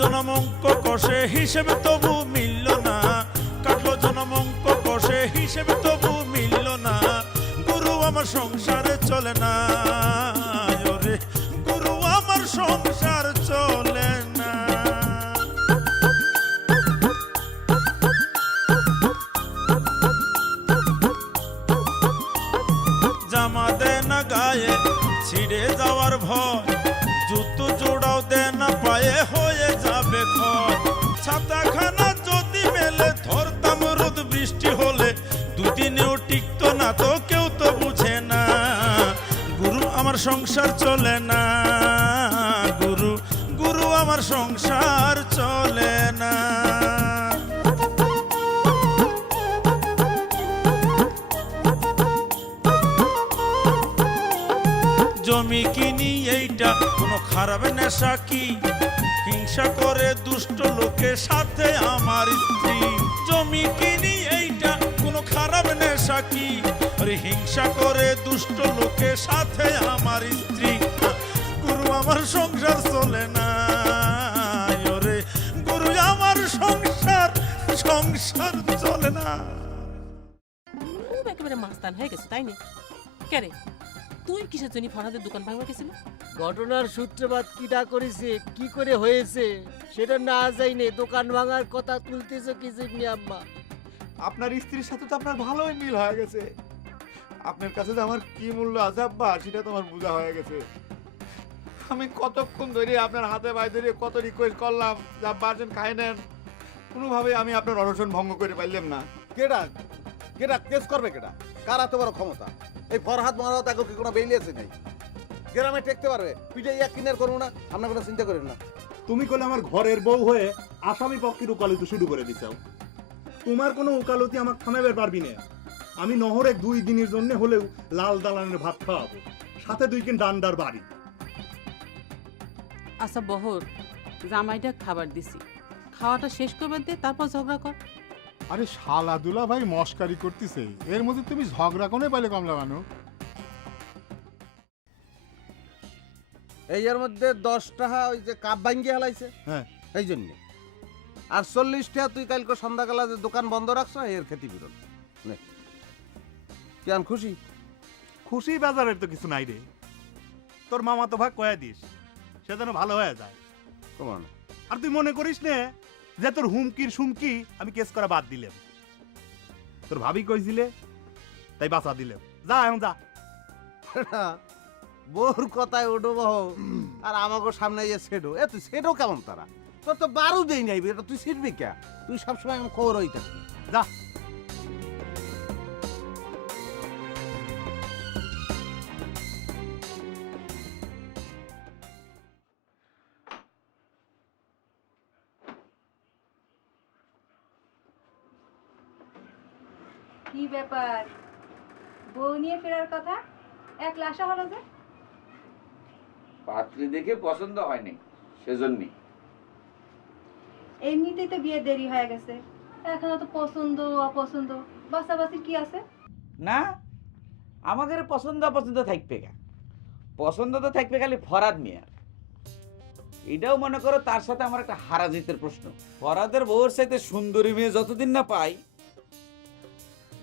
জনম অঙ্ক কষে হিসেবে তবু মিলল না, কাটলো জনম অঙ্ক কষে হিসেবে তবু মিলল না, গুরু আমার সংসারে চলে না, ওরে গুরু আমার সংসার চলে না। জামা দে না গায়ে ছিঁড়ে যাওয়ার ভয়, জুতো জোড়াও দে না পায়ে হয়ে যাবে ক্ষয়, ছাতাখানা যদি মেলে ধরতাম রোদ বৃষ্টি হলে, দুদিনেও টিকতো না তো কেউ তো বুঝে না, গুরু আমার সংসার চলে না, গুরু গুরু আমার সংসার চলে না। জমি কিনি এইটা কোনো খারাপ নেশা কি, হিংসা করে দুষ্ট লোকের সাথে আমার স্ত্রী, জমি কিনি এইটা কোনো খারাপ নেশা কি, আরে হিংসা করে দুষ্ট লোকের সাথে আমার স্ত্রী, গুরু আমার সংসার চলে না, ওরে গুরু আমার সংসার সংসার চলে না। একেবারে মাস্তান হয়ে গেছে তাই না? কেরে তুই কিসের জন্য ফরহাদের দোকান ভাঙবা গেছিল? ঘটনার সূত্রপাত কিটা করেছে, কি করে হয়েছে সেটা না যাইনে দোকান ভাঙার কথা তুলতেছে কি জিম্মি আম্মা? আপনার স্ত্রীর সাথে তো আপনার ভালোই মিল হয়ে গেছে, আপনার কাছে যে আমার কি মূল্য আছে আব্বা সেটা তো আমার বোঝা হয়ে গেছে। আমি কতক্ষণ ধরে আপনার হাতে পায়ে ধরে কত রিকোয়েস্ট করলাম যে আব্বা আসেন খাই নেন, কোনোভাবে আমি আপনার অনশন ভঙ্গ করে পারলাম না। কেডা কেডা কেস করবে কেডা? কার এত বড় ক্ষমতা? এই ফরহাদ মহারাজ আগে কি কোনো বেইলি আছে নাই? গ্রামে টেকতে পারবে, পিঠে এক কিনার করবো না, আপনার কোনো চিন্তা করেন না। তুমি কলে আমার ঘরের বউ হয়ে আসামি পক্ষের উকালতি শুরু করে দিছাও। তোমার কোনো উকালতি আমাকে থামাইবার পারবি না। আমি নহরে 2 দিনের জন্য হলেও লাল দালানের ভাত খাওয়াবো, সাথে 2 কিন ডান্ডার বাড়ি। আচ্ছা বহর, জামাইটা খাবার দিছি, খাওয়াটা শেষ করবে দে, তারপর ঝগড়া কর। আরে শালাদুলা ভাই মস্কারি করতেছে, এর মধ্যে তুমি ঝগড়া কোনে পাইলে কমলা বানো? এই এর মধ্যে 10 টাকা ওই যে কাপ ভাঙ্গি হালাইছে, হ্যাঁ এই জন্য। আর 40 টাকা তুই কালকে সন্ধ্যাবেলা যে দোকান বন্ধ রাখছ এর ক্ষতি বিরোধ নে। কেন খুশি? খুশি বাজারের তো কিছু নাই রে। তোর মামা তো ভাগ কয়া দিস, সে যেন ভালো হয়ে যায়। কমান আর তুই মনে করিস নে যে তোর হুমকির সুমকি আমি কেস করা বাদ দিলাম। তোর ভাবি কইছিলে তাই বাঁচা দিলাম। যা এখন যা। বোর কথায় ওডো বহ আর আমাকে সামনে ইয়ে সেডো, এ তুই সেডো কেমন তারা? তোর তো বারু দেই নাই, এটা তুই ছিড়বি কে? তুই সবসময় আমি খবর হইতে যা। কি ব্যাপার, বউ নিয়ে ফেরার কথা একলা আসা হলো যে? পাত্রী দেখে পছন্দ হয়নি সেজন্যই। এমনিতেই তো বিয়ে দেরি হয়ে গেছে, এখনো তো পছন্দ অপছন্দ বাছাবাছি কি আছে? না, আমাদের পছন্দ অপছন্দ থাকবে গা, পছন্দ তো থাকবে খালি ফরাদ মিয়ার। এটাও মনে করো তার সাথে আমার একটা হারাজিতের প্রশ্ন। ফরাদের বউর সাথে সুন্দরী মেয়ে যতদিন না পাই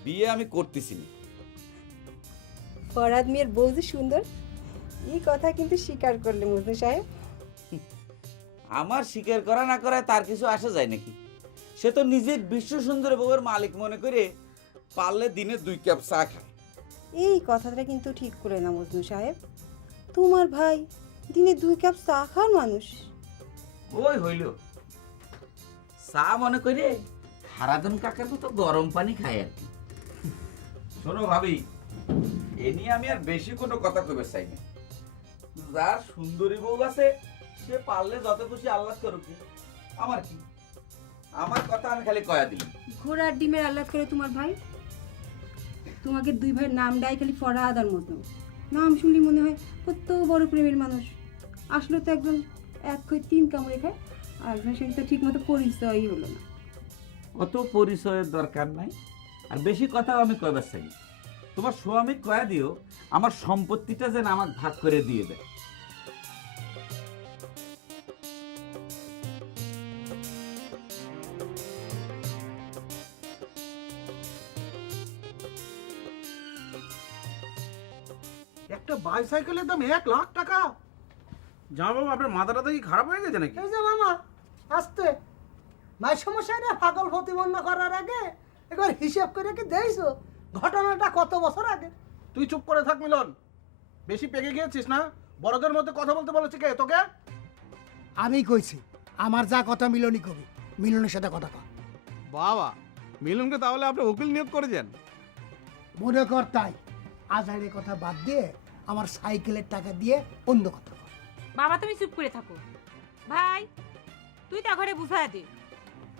বিয়ে আমি করতেছি না। ফরাদ মিয়ার বউ যে সুন্দর, এই কথা কিন্তু স্বীকার করলে মজনু সাহেব। আমার স্বীকার করা না করায় তার কিছু আসা যায় নাকি? সে তো নিজের বিশ্ব সুন্দরী বউয়ের মালিক মনে করে পারলে দিনে 2 কাপ চা খায়। এই কথাটা কিন্তু ঠিক করে না মজনু সাহেব, তোমার ভাই দিনে 2 কাপ চা খাওয়ার মানুষ। ওই হইল চা মনে করে হারাদন কাকার মতো গরম পানি খায় আর কি। শোনো ভাবি, এ নিয়ে আমি আর বেশি কোনো কথা কইতে চাই না। যার সুন্দরী বউ আছে সে পারলে যত খুশি আল্লাহ করুক, আমার কি? আমার কথা আমি খালি কয়া দিই। ঘোড়ার ডিমের আল্লাহ করে তোমার ভাই, তোমাকে 2 ভাইয়ের নাম ডাই খালি ফরহাদ আর মজনু। নাম শুনলি মনে হয় কত বড় প্রেমের মানুষ, আসলে তো একজন 1 খই 3 কামড়ে খায়, আর একজনের সাথে ঠিক মতো পরিচয়ই হলো না। অত পরিচয়ের দরকার নাই, আর বেশি কথাও আমি কইবার চাই। তোমার স্বামী কয়া দিও আমার সম্পত্তিটা যেন আমার ভাগ করে দিয়ে দেয়। একটা বাইসাইকেলের দাম 1,00,000 টাকা। জামাইবাবু আপনার মাথাটা কি খারাপ হয়ে গেছে নাকি? এই যে মামা আস্তে, মাই সমস্যা রে পাগল প্রতিবন্ধ করার আগে একবার হিসাব করে কি দেইছো ঘটনাটা কত বছর আগে? তুই চুপ করে থাক মিলন, বেশি পেকে গিয়েছিস না? বড়দের মধ্যে কথা বলতে বলেছে কে তোকে? আমি কইছি আমার যা কথা মিলনই কবি, মিলনের সাথে কথা কর। বাবা, মিলনকে তাহলে আপনি উকিল নিয়োগ করেছেন? মনে কর তাই। আজ আর কথা বাদ দিয়ে আমার সাইকেলের টাকা দিয়ে অন্য কথা কর। বাবা তুমি চুপ করে থাকো। ভাই তুই তা ঘরে বুঝায় দে,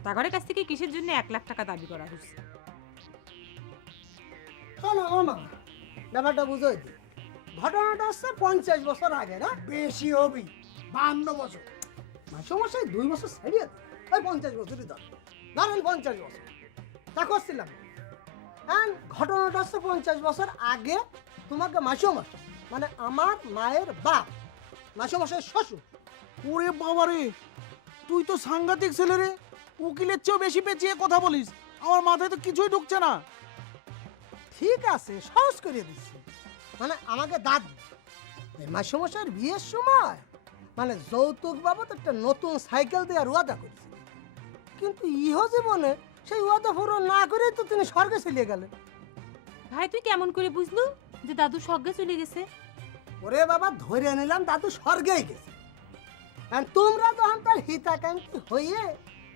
তা ঘরের কাছ থেকে কিসের জন্য 1,00,000 টাকা দাবি করা হচ্ছে। শোনো মামা, ব্যাপারটা বুঝোই দি। ঘটনাটা হচ্ছে 50 বছর আগে, না বেশি হবি, 52 বছর। সমস্যায় 2 বছর ছাড়িয়ে ওই 50 বছরই ধর, ধরেন 50 বছর তা করছিলাম। হ্যাঁ, ঘটনাটা হচ্ছে 50 বছর আগে। তোমাকে মাসে মানে আমার মায়ের বাপ, মাসে শ্বশুর। ওরে বাবা রে, তুই তো সাংঘাতিক ছেলে রে, উকিলের চেয়েও বেশি পেঁচিয়ে কথা বলিস। আমার মাথায় তো কিছুই ঢুকছে না। ঠিক আছে, সহজ করে দিচ্ছি। মানে আমাকে দাদু এই মাসের বিয়ের সময় মানে যৌতুক বাবদ একটা নতুন সাইকেল দেওয়ার ওয়াদা করেছে, কিন্তু ইহ জীবনে সেই ওয়াদা পুরো না করেই তো তিনি স্বর্গে চলে গেলেন। ভাই তুই কেমন করে বুঝলু যে দাদু স্বর্গে চলে গেছে? ওরে বাবা, ধরে নিলাম দাদু স্বর্গেই গেছে। আর তোমরা যখন তার হিতাকাঙ্ক্ষী হয়ে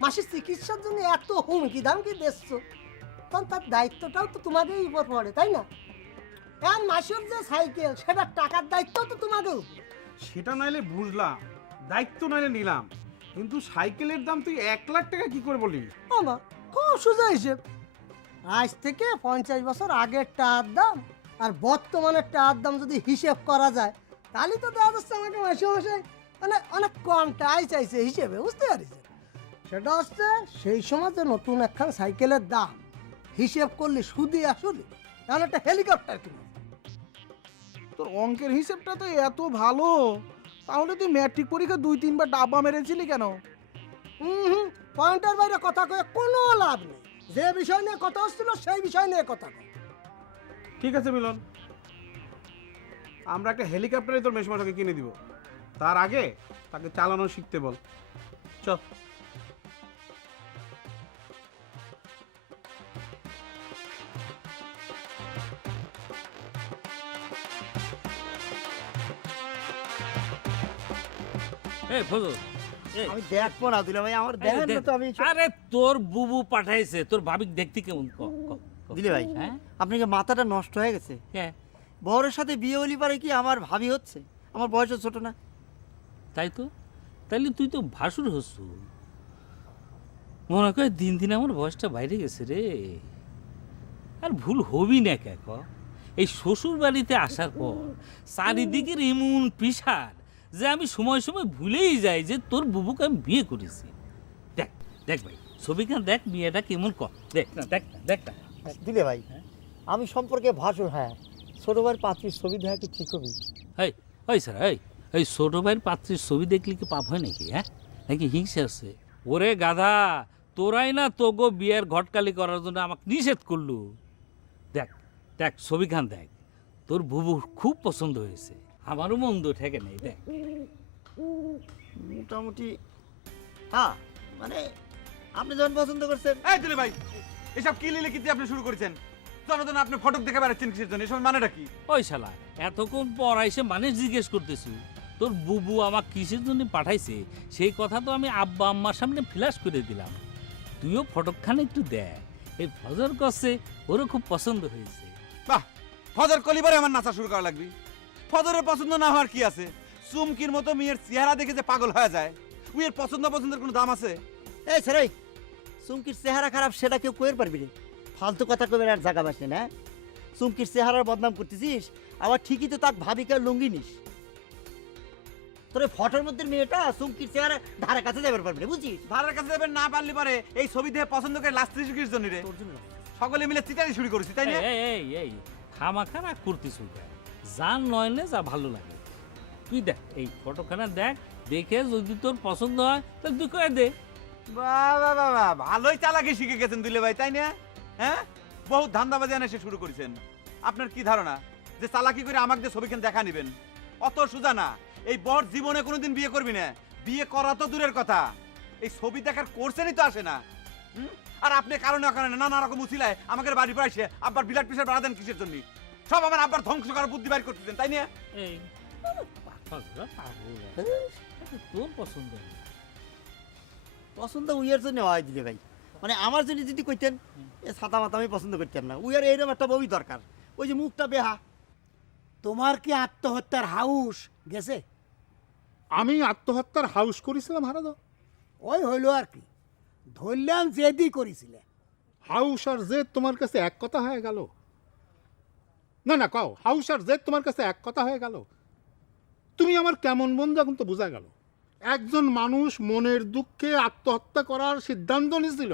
মাসের চিকিৎসার জন্য এত হুমকি দামকি দিচ্ছ, তখন তার দায়িত্বটাও তো তোমাকেই উপর পড়ে, তাই না? এখন মাসের যে সাইকেল সেটার টাকার দায়িত্ব তো তোমাদের উপর। সেটা নাইলে বুঝলাম, দায়িত্ব নাইলে নিলাম, কিন্তু সাইকেলের দাম তুই 1,00,000 টাকা কি করে বলি? আমা খুব সোজা হিসেব। আজ থেকে 50 বছর আগের টাকার দাম আর বর্তমানের টাকার দাম যদি হিসেব করা যায়, তাহলে তো দেখা যাচ্ছে আমাকে মাসে মানে অনেক কম টাকাই চাইছে হিসেবে, বুঝতে পারিস? সেটা হচ্ছে সেই সময় যে নতুন একখান সাইকেলের দাম হিসেব করলে সুদি আসলে এখন একটা হেলিকপ্টার কিনে। তোর অঙ্কের হিসেবটা তো এত ভালো, তাহলে তুই ম্যাট্রিক পরীক্ষা 2-3 বার ডাব্বা মেরেছিলি কেন? পয়েন্টের বাইরে কথা কয়ে কোনো লাভ নেই। যে বিষয় নিয়ে কথা হচ্ছিল সেই বিষয় নিয়ে কথা কয়। ঠিক আছে মিলন, আমরা একটা হেলিকপ্টারে তোর মেশমাটাকে কিনে দিব। তার আগে তাকে চালানো শিখতে বল। চল। এই ফজল, আমি দেখবো না দিলে ভাই, আমার দেখেন না তো। আমি আরে তোর বুবু পাঠাইছে, তোর ভাবিক দেখতে কেমন দিলে ভাই, হ্যাঁ আপনাকে মাথাটা নষ্ট হয়ে গেছে। হ্যাঁ বউরের সাথে বিয়ে হলি পারে কি আমার ভাবি হচ্ছে? আমার বয়সও ছোট না। তাই তো, তাইলে তুই তো ভাসুর হচ্ছু। মনে করে দিন দিন আমার বয়সটা বাইরে গেছে রে। আর ভুল হবি না কে ক? এই শ্বশুর বাড়িতে আসার পর চারিদিকের এমন পিসার যে আমি সময় সময় ভুলেই যাই যে তোর বুবুকে আমি বিয়ে করেছি। দেখ দেখ ভাই, ছবিখান দেখ, বিয়েটা কেমন কর, দেখ না দেখ না দেখ না। দিলে ভাই, আমি সম্পর্কে ভাসুর, হ্যাঁ, ছোট ভাইয়ের পাত্রীর ছবি দেখা কি ঠিক হবে? এই ওই স্যার, এই ছোট ভাইয়ের পাত্রীর ছবি দেখলে কি পাপ হয় নাকি? হ্যাঁ, নাকি হিংসা আছে? ওরে গাধা, তোরাই না তোগো বিয়ের ঘটকালি করার জন্য আমাকে নিষেধ করলু। দেখ দেখ ছবিখান দেখ, তোর বুবুর খুব পছন্দ হয়েছে, আমারও মন্দ ঠেকে নেই। দেখ মোটামুটি, হ্যাঁ, মানে আপনি যখন পছন্দ করছেন। এই দিলে ভাই, এসব কি লিলে কি আপনি শুরু করেছেন? জনগণ আপনি ফটো দেখে বেড়াচ্ছেন কিসের জন্য? এসব মানেটা কি? ওই শালা, এতক্ষণ পর এসে মানুষ জিজ্ঞেস করতেছি তোর বুবু আমার কিসের জন্য পাঠাইছে, সেই কথা তো আমি আব্বা আম্মার সামনে ফ্ল্যাশ করে দিলাম। তুইও ফটোখানে একটু দেখ। এই ফজর করছে, ওরও খুব পছন্দ হয়েছে। বাহ, ফজর কলিবারে আমার নাচা শুরু করা লাগবে। ফজরের পছন্দ না হওয়ার কি আছে? চুমকির মতো মেয়ের চেহারা দেখে যে পাগল হয়ে যায়, উইয়ের পছন্দের কোনো দাম আছে? এই ছেড়ে, চুমকির চেহারা খারাপ সেটা কেউ কইর পারবি রে? ফালতু কথা কবে আর জায়গা বাসে না। চুমকির চেহারার বদনাম করতেছিস, আবার ঠিকই তো তাক ভাবিকে লুঙ্গি নিস। তোর ফটোর মধ্যে মেয়েটা চুমকির চেহারা ধারে কাছে যাবে পারবি না, বুঝছিস? ধারের কাছে যাবেন না পারলে পারে এই ছবি দেখে পছন্দ করে লাস্ট ত্রিশুকির জন্য রে। সকলে মিলে চিটারি শুরু করেছি, তাই না? এই খামাখা রাগ করতিস, যার নয়নে যা ভালো লাগে। তুই দেখ এই ফটোখানা দেখ, দেখে যদি তোর পছন্দ হয় তাহলে তুই করে দে। বাবা বাবা, ভালোই চালাকি শিখে গেছেন দিলে ভাই, তাই না? হ্যাঁ, বহুত ধান্দাবাজি আনা সে শুরু করেছেন। আপনার কি ধারণা যে চালাকি করে আমাকে যে ছবিখান দেখা নেবেন। অত সোজা না। এই বর জীবনে কোনোদিন বিয়ে করবি না। বিয়ে করা তো দূরের কথা, এই ছবি দেখার কোর্সেরই তো আসে না। আর আপনি কারণে অকারণে নানা রকম উচিলায় আমাকে বাড়ি পাইছে আব্বার বিলাট পিসার বাড়া দেন কিসের জন্য? সব আমার আব্বার ধ্বংস করার বুদ্ধি বাইর করতেছেন, তাই না? এই তোর পছন্দ না। পছন্দ উইয়ার জন্য হয় দিলে ভাই, মানে আমার জন্য যদি কইতেন এ ছাতা মাথা আমি পছন্দ করতাম না। উইয়ার এইরকম একটা বই দরকার, ওই যে মুখটা বেহা। তোমার কি আত্মহত্যার হাউস গেছে? আমি আত্মহত্যার হাউস করেছিলাম হারাদা? ওই হইলো আর কি, ধরলাম জেদি করেছিলে। হাউস আর জেদ তোমার কাছে এক কথা হয়ে গেল? না না কও, হাউস আর জেদ তোমার কাছে এক কথা হয়ে গেল? তুমি আমার কেমন বন্ধু এখন তো বোঝা গেল। একজন মানুষ মনের দুঃখে আত্মহত্যা করার সিদ্ধান্ত নিয়েছিল,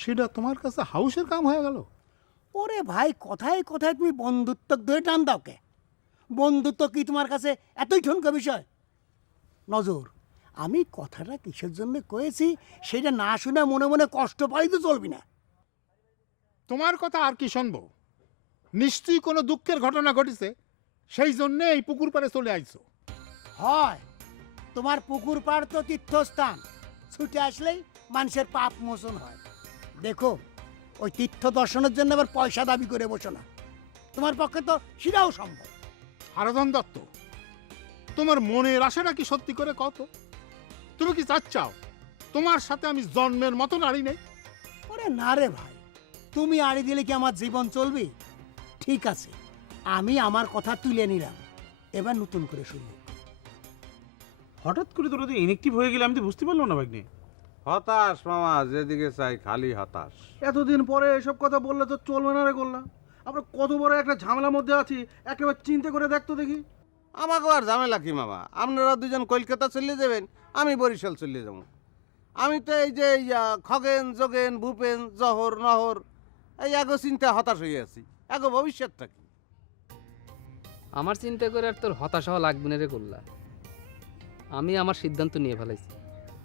সেটা তোমার কাছে হাউসের কাম হয়ে গেল? ওরে ভাই, কথায় কথায় তুমি বন্ধুত্ব ধরে টান দাও কে? বন্ধুত্ব কি তোমার কাছে এতই ঠনকা বিষয়? নজর, আমি কথাটা কিসের জন্য কয়েছি সেটা না শুনে মনে মনে কষ্ট পাই তো চলবি না। তোমার কথা আর কি শুনবো? নিশ্চয়ই কোনো দুঃখের ঘটনা ঘটেছে, সেই জন্য এই পুকুর পাড়ে চলে আইছো। হয়, তোমার পুকুর পাড় তো তীর্থস্থান, ছুটে আসলেই মানুষের পাপ মোচন হয়। দেখো, ওই তীর্থ দর্শনের জন্য আবার পয়সা দাবি করে বসো না, তোমার পক্ষে তো সেটাও সম্ভব। হারাধন দত্ত, তোমার মনের আশাটা কি সত্যি করে কত? তুমি কি চাচ্ছাও তোমার সাথে আমি জন্মের মতো নারী নেই? ওরে না রে ভাই, তুমি আড়ি দিলে কি আমার জীবন চলবে? ঠিক আছে, আমি আমার কথা তুলে নিলাম, এবার নতুন করে শুনবো। হঠাৎ করে তোরা তো ইনেকটিভ হয়ে গেলে আমি তো বুঝতে পারলাম না ভাগ্নে। হতাশ মামা, যেদিকে চাই খালি হতাশ। এতদিন পরে এসব কথা বললে তো চলবে না রে গোল্লা। আমরা কত বড় একটা ঝামেলার মধ্যে আছি, একেবারে চিন্তা করে দেখতো দেখি। আমাকে আর ঝামেলা কি মামা? আপনারা দুজন কলকাতা চলে যাবেন, আমি বরিশাল চলে যাব। আমি তো এই যে খগেন যোগেন ভূপেন জহর নহর এই এগো চিন্তা হতাশ হয়ে আছি। এগো ভবিষ্যৎটা কি? আমার চিন্তা করে আর তোর হতাশ হওয়া লাগবে না রে গোল্লা। আমি আমার সিদ্ধান্ত নিয়ে ফেলাইছি।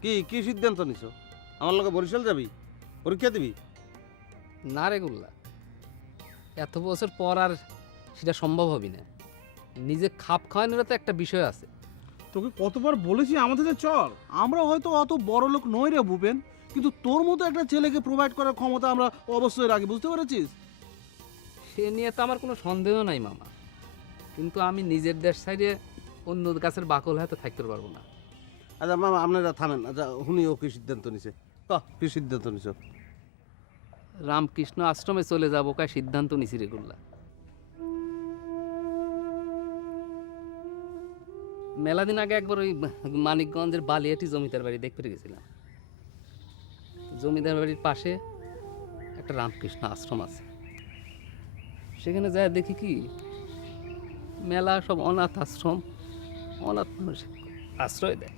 কি কি সিদ্ধান্ত নিছো? আমার লোকে বরিশাল যাবি, পরীক্ষা দিবি? না রে গোল্লা, এত বছর পর আর সেটা সম্ভব হবে না। নিজে খাপ খাওয়ানোর তো একটা বিষয় আছে। তোকে কতবার বলেছি আমাদের চল, আমরা হয়তো অত বড় লোক নই রে ভূপেন, কিন্তু তোর মতো একটা ছেলেকে প্রোভাইড করার ক্ষমতা আমরা অবশ্যই রাখি, বুঝতে পেরেছিস? সে নিয়ে তো আমার কোনো সন্দেহ নাই মামা, কিন্তু আমি নিজের দেশ সাইডে অন্য গাছের বাকল হয়তো থাকতে পারবো না। আচ্ছা মামা, আপনারা থামেন। আচ্ছা শুনি ও কি সিদ্ধান্ত নিছে, কি সিদ্ধান্ত নিছো? রামকৃষ্ণ আশ্রমে চলে যাবো কায় সিদ্ধান্ত নিছি রে গোল্লা। মেলা দিন আগে একবার ওই মানিকগঞ্জের বালিয়াটি জমিদার বাড়ি দেখতে গেছিলাম। জমিদার বাড়ির পাশে একটা রামকৃষ্ণ আশ্রম আছে। সেখানে যায় দেখি কি মেলা সব অনাথ আশ্রম, অনাথ মানুষ আশ্রয় দেয়।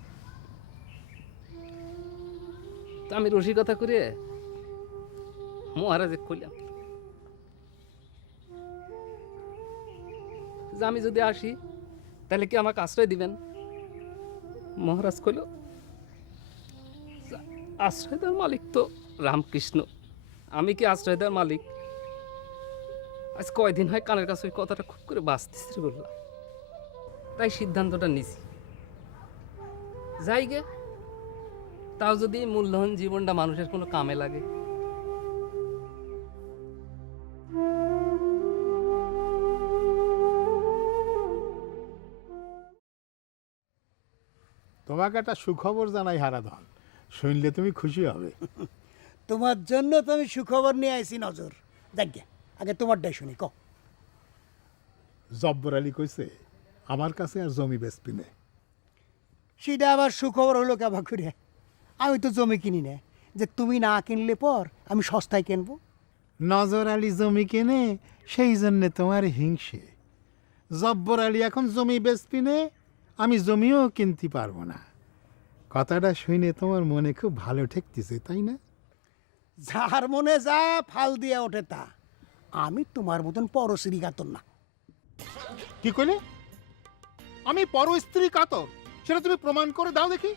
তো আমি রসিকতা করে মহারাজে কইলাম যে আমি যদি আসি তাহলে কি আমাকে আশ্রয় দিবেন? মহারাজ কইল আশ্রয় দেওয়ার মালিক তো রামকৃষ্ণ, আমি কি আশ্রয় দেওয়ার মালিক? আজ কয়দিন হয় কানের কাছে ওই কথাটা খুব করে বাঁচতেছি বললাম, তাই সিদ্ধান্তটা নিছি। যাই গে, তাও যদি মূল্যহীন জীবনটা মানুষের কোনো কামে লাগে। তোমাকে একটা সুখবর জানাই হারাধন, শুনলে তুমি খুশি হবে। তোমার জন্য তো আমি সুখবর নিয়ে আইছি নজর। যাক, আগে তোমারটাই শুনি, ক। জব্বর আলী কইছে আমার কাছে আর জমি বেচবি না। সেটা আবার সুখবর হলো কেবা করে? আমি তো জমি কিনি না, যে তুমি না কিনলে পর আমি সস্তায় কিনবো। নজর আলী জমি কেনে, সেই জন্যে তোমার হিংসে। জব্বর আলী এখন জমি বেচবি না, আমি জমিও কিনতে পারবো না। কথাটা শুনে তোমার মনে খুব ভালো ঠেকতেছে, তাই না? যার মনে যা ফাল দিয়ে ওঠে তা। আমি তোমার মতন পরশ্রী কাতর না। কি কইলে? আমি পরস্ত্রী কাতর, সেটা তুমি প্রমাণ করে দাও দেখি।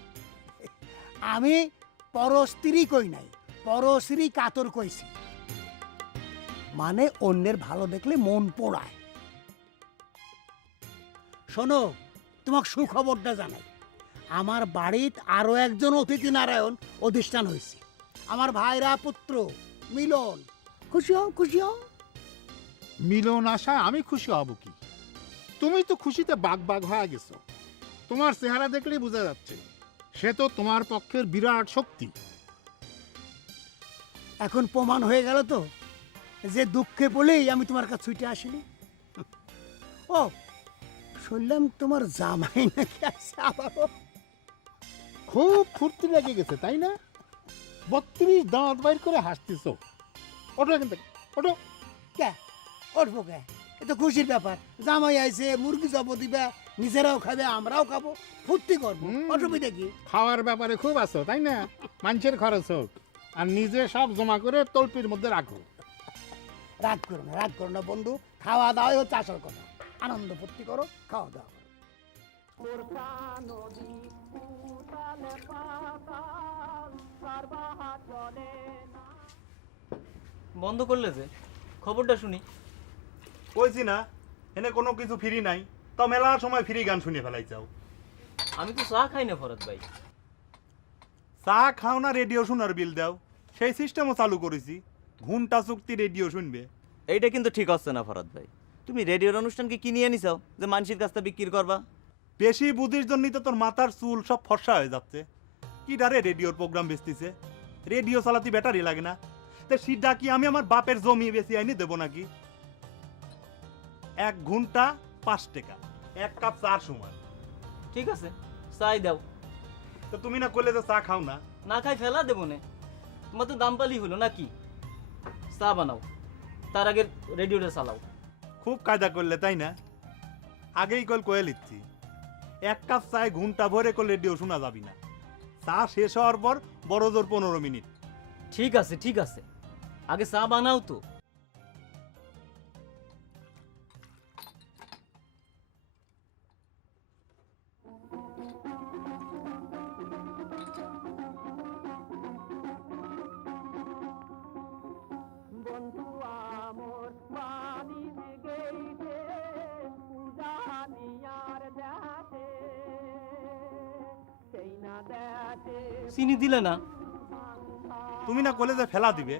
আমি পরস্ত্রী কই নাই, পরশ্রী কাতর কইছি। মানে অন্যের ভালো দেখলে মন পোড়ায়, শোনো, তোমাকে সুখবরটা জানাই। আমার বাড়িত আরো একজন অতিথি নারায়ণ অধিষ্ঠান হয়েছে, আমার ভাইরা পুত্র মিলন। খুশি হও, খুশি হও। মিলন আশায় আমি খুশি হব কি? তুমি তো খুশিতে বাগ বাগ হয়ে গেছো। তোমার চেহারা দেখলেই বোঝা যাচ্ছে সে তো তোমার পক্ষের বিরাট শক্তি। এখন প্রমাণ হয়ে গেল তো যে দুঃখে বলেই আমি তোমার কাছে ছুটে আসিনি। ও, শুনলাম তোমার জামাই নাকি আসছে আবারও। খুব ফুর্তি লেগে গেছে তাই না? 32 দাঁত বাইর করে হাসতেছ। ওঠো এখান থেকে, ওঠো। কে উঠবো কে? এ তো খুশির ব্যাপার। জামাই আইছে, মুরগি জব দিবে, নিজেরাও খাবে, আমরাও খাবো, ফুর্তি করবো, অসুবিধা কি? খাওয়ার ব্যাপারে খুব আছো তাই না? মানুষের খরচ হোক আর নিজে সব জমা করে তলপির মধ্যে রাখো। রাগ করো না, রাগ করো না বন্ধু। খাওয়া দাওয়াই হচ্ছে আসল কথা। আনন্দ ফুর্তি করো, খাওয়া দাওয়া করো। বন্ধ করলে যে, খবরটা শুনি। কইছি না এনে কোনো কিছু ফ্রি নাই, তো মেলার সময় ফ্রি গান শুনে ফেলাই চাও। আমি তো চা খাই না ফরাদ ভাই। চা খাও না রেডিও শোনার বিল দাও, সেই সিস্টেমও চালু করেছি। ঘন্টা চুক্তি রেডিও শুনবে। এইটা কিন্তু ঠিক হচ্ছে না ফরাদ ভাই। তুমি রেডিওর অনুষ্ঠানকে কিনিয়ে নিছাও যে মানুষের কাছে বিক্রি করবা। বেশি বুদ্ধির জন্যই তো তোর মাথার চুল সব ফর্সা হয়ে যাচ্ছে। কি ডারে রেডিওর প্রোগ্রাম বেচতিছে? রেডিও চালাতে ব্যাটারি লাগে না? তা সিডা কি আমি আমার বাপের জমি বেশি আইনি দেবো নাকি? 1 ঘন্টা 5 টাকা, 1 কাপ চার সমান। ঠিক আছে, চাই দাও। তো তুমি না করলে যে চা খাও না? না খাই ফেলা দেবো না। তোমার তো দাম পালি হলো নাকি? চা বানাও, তার আগে রেডিওটা চালাও। খুব কায়দা করলে তাই না? আগেই কল কয়ে লিখছি, 1 কাপ চায় ঘন্টা ভরে করলে রেডিও শোনা যাবি না। চা শেষ হওয়ার পর বড় জোর 15 মিনিট। ঠিক আছে, ঠিক আছে, আগে চা বানাও তো। চিনি দিলে না? তুমি না করলে যে ফেলা দিবে,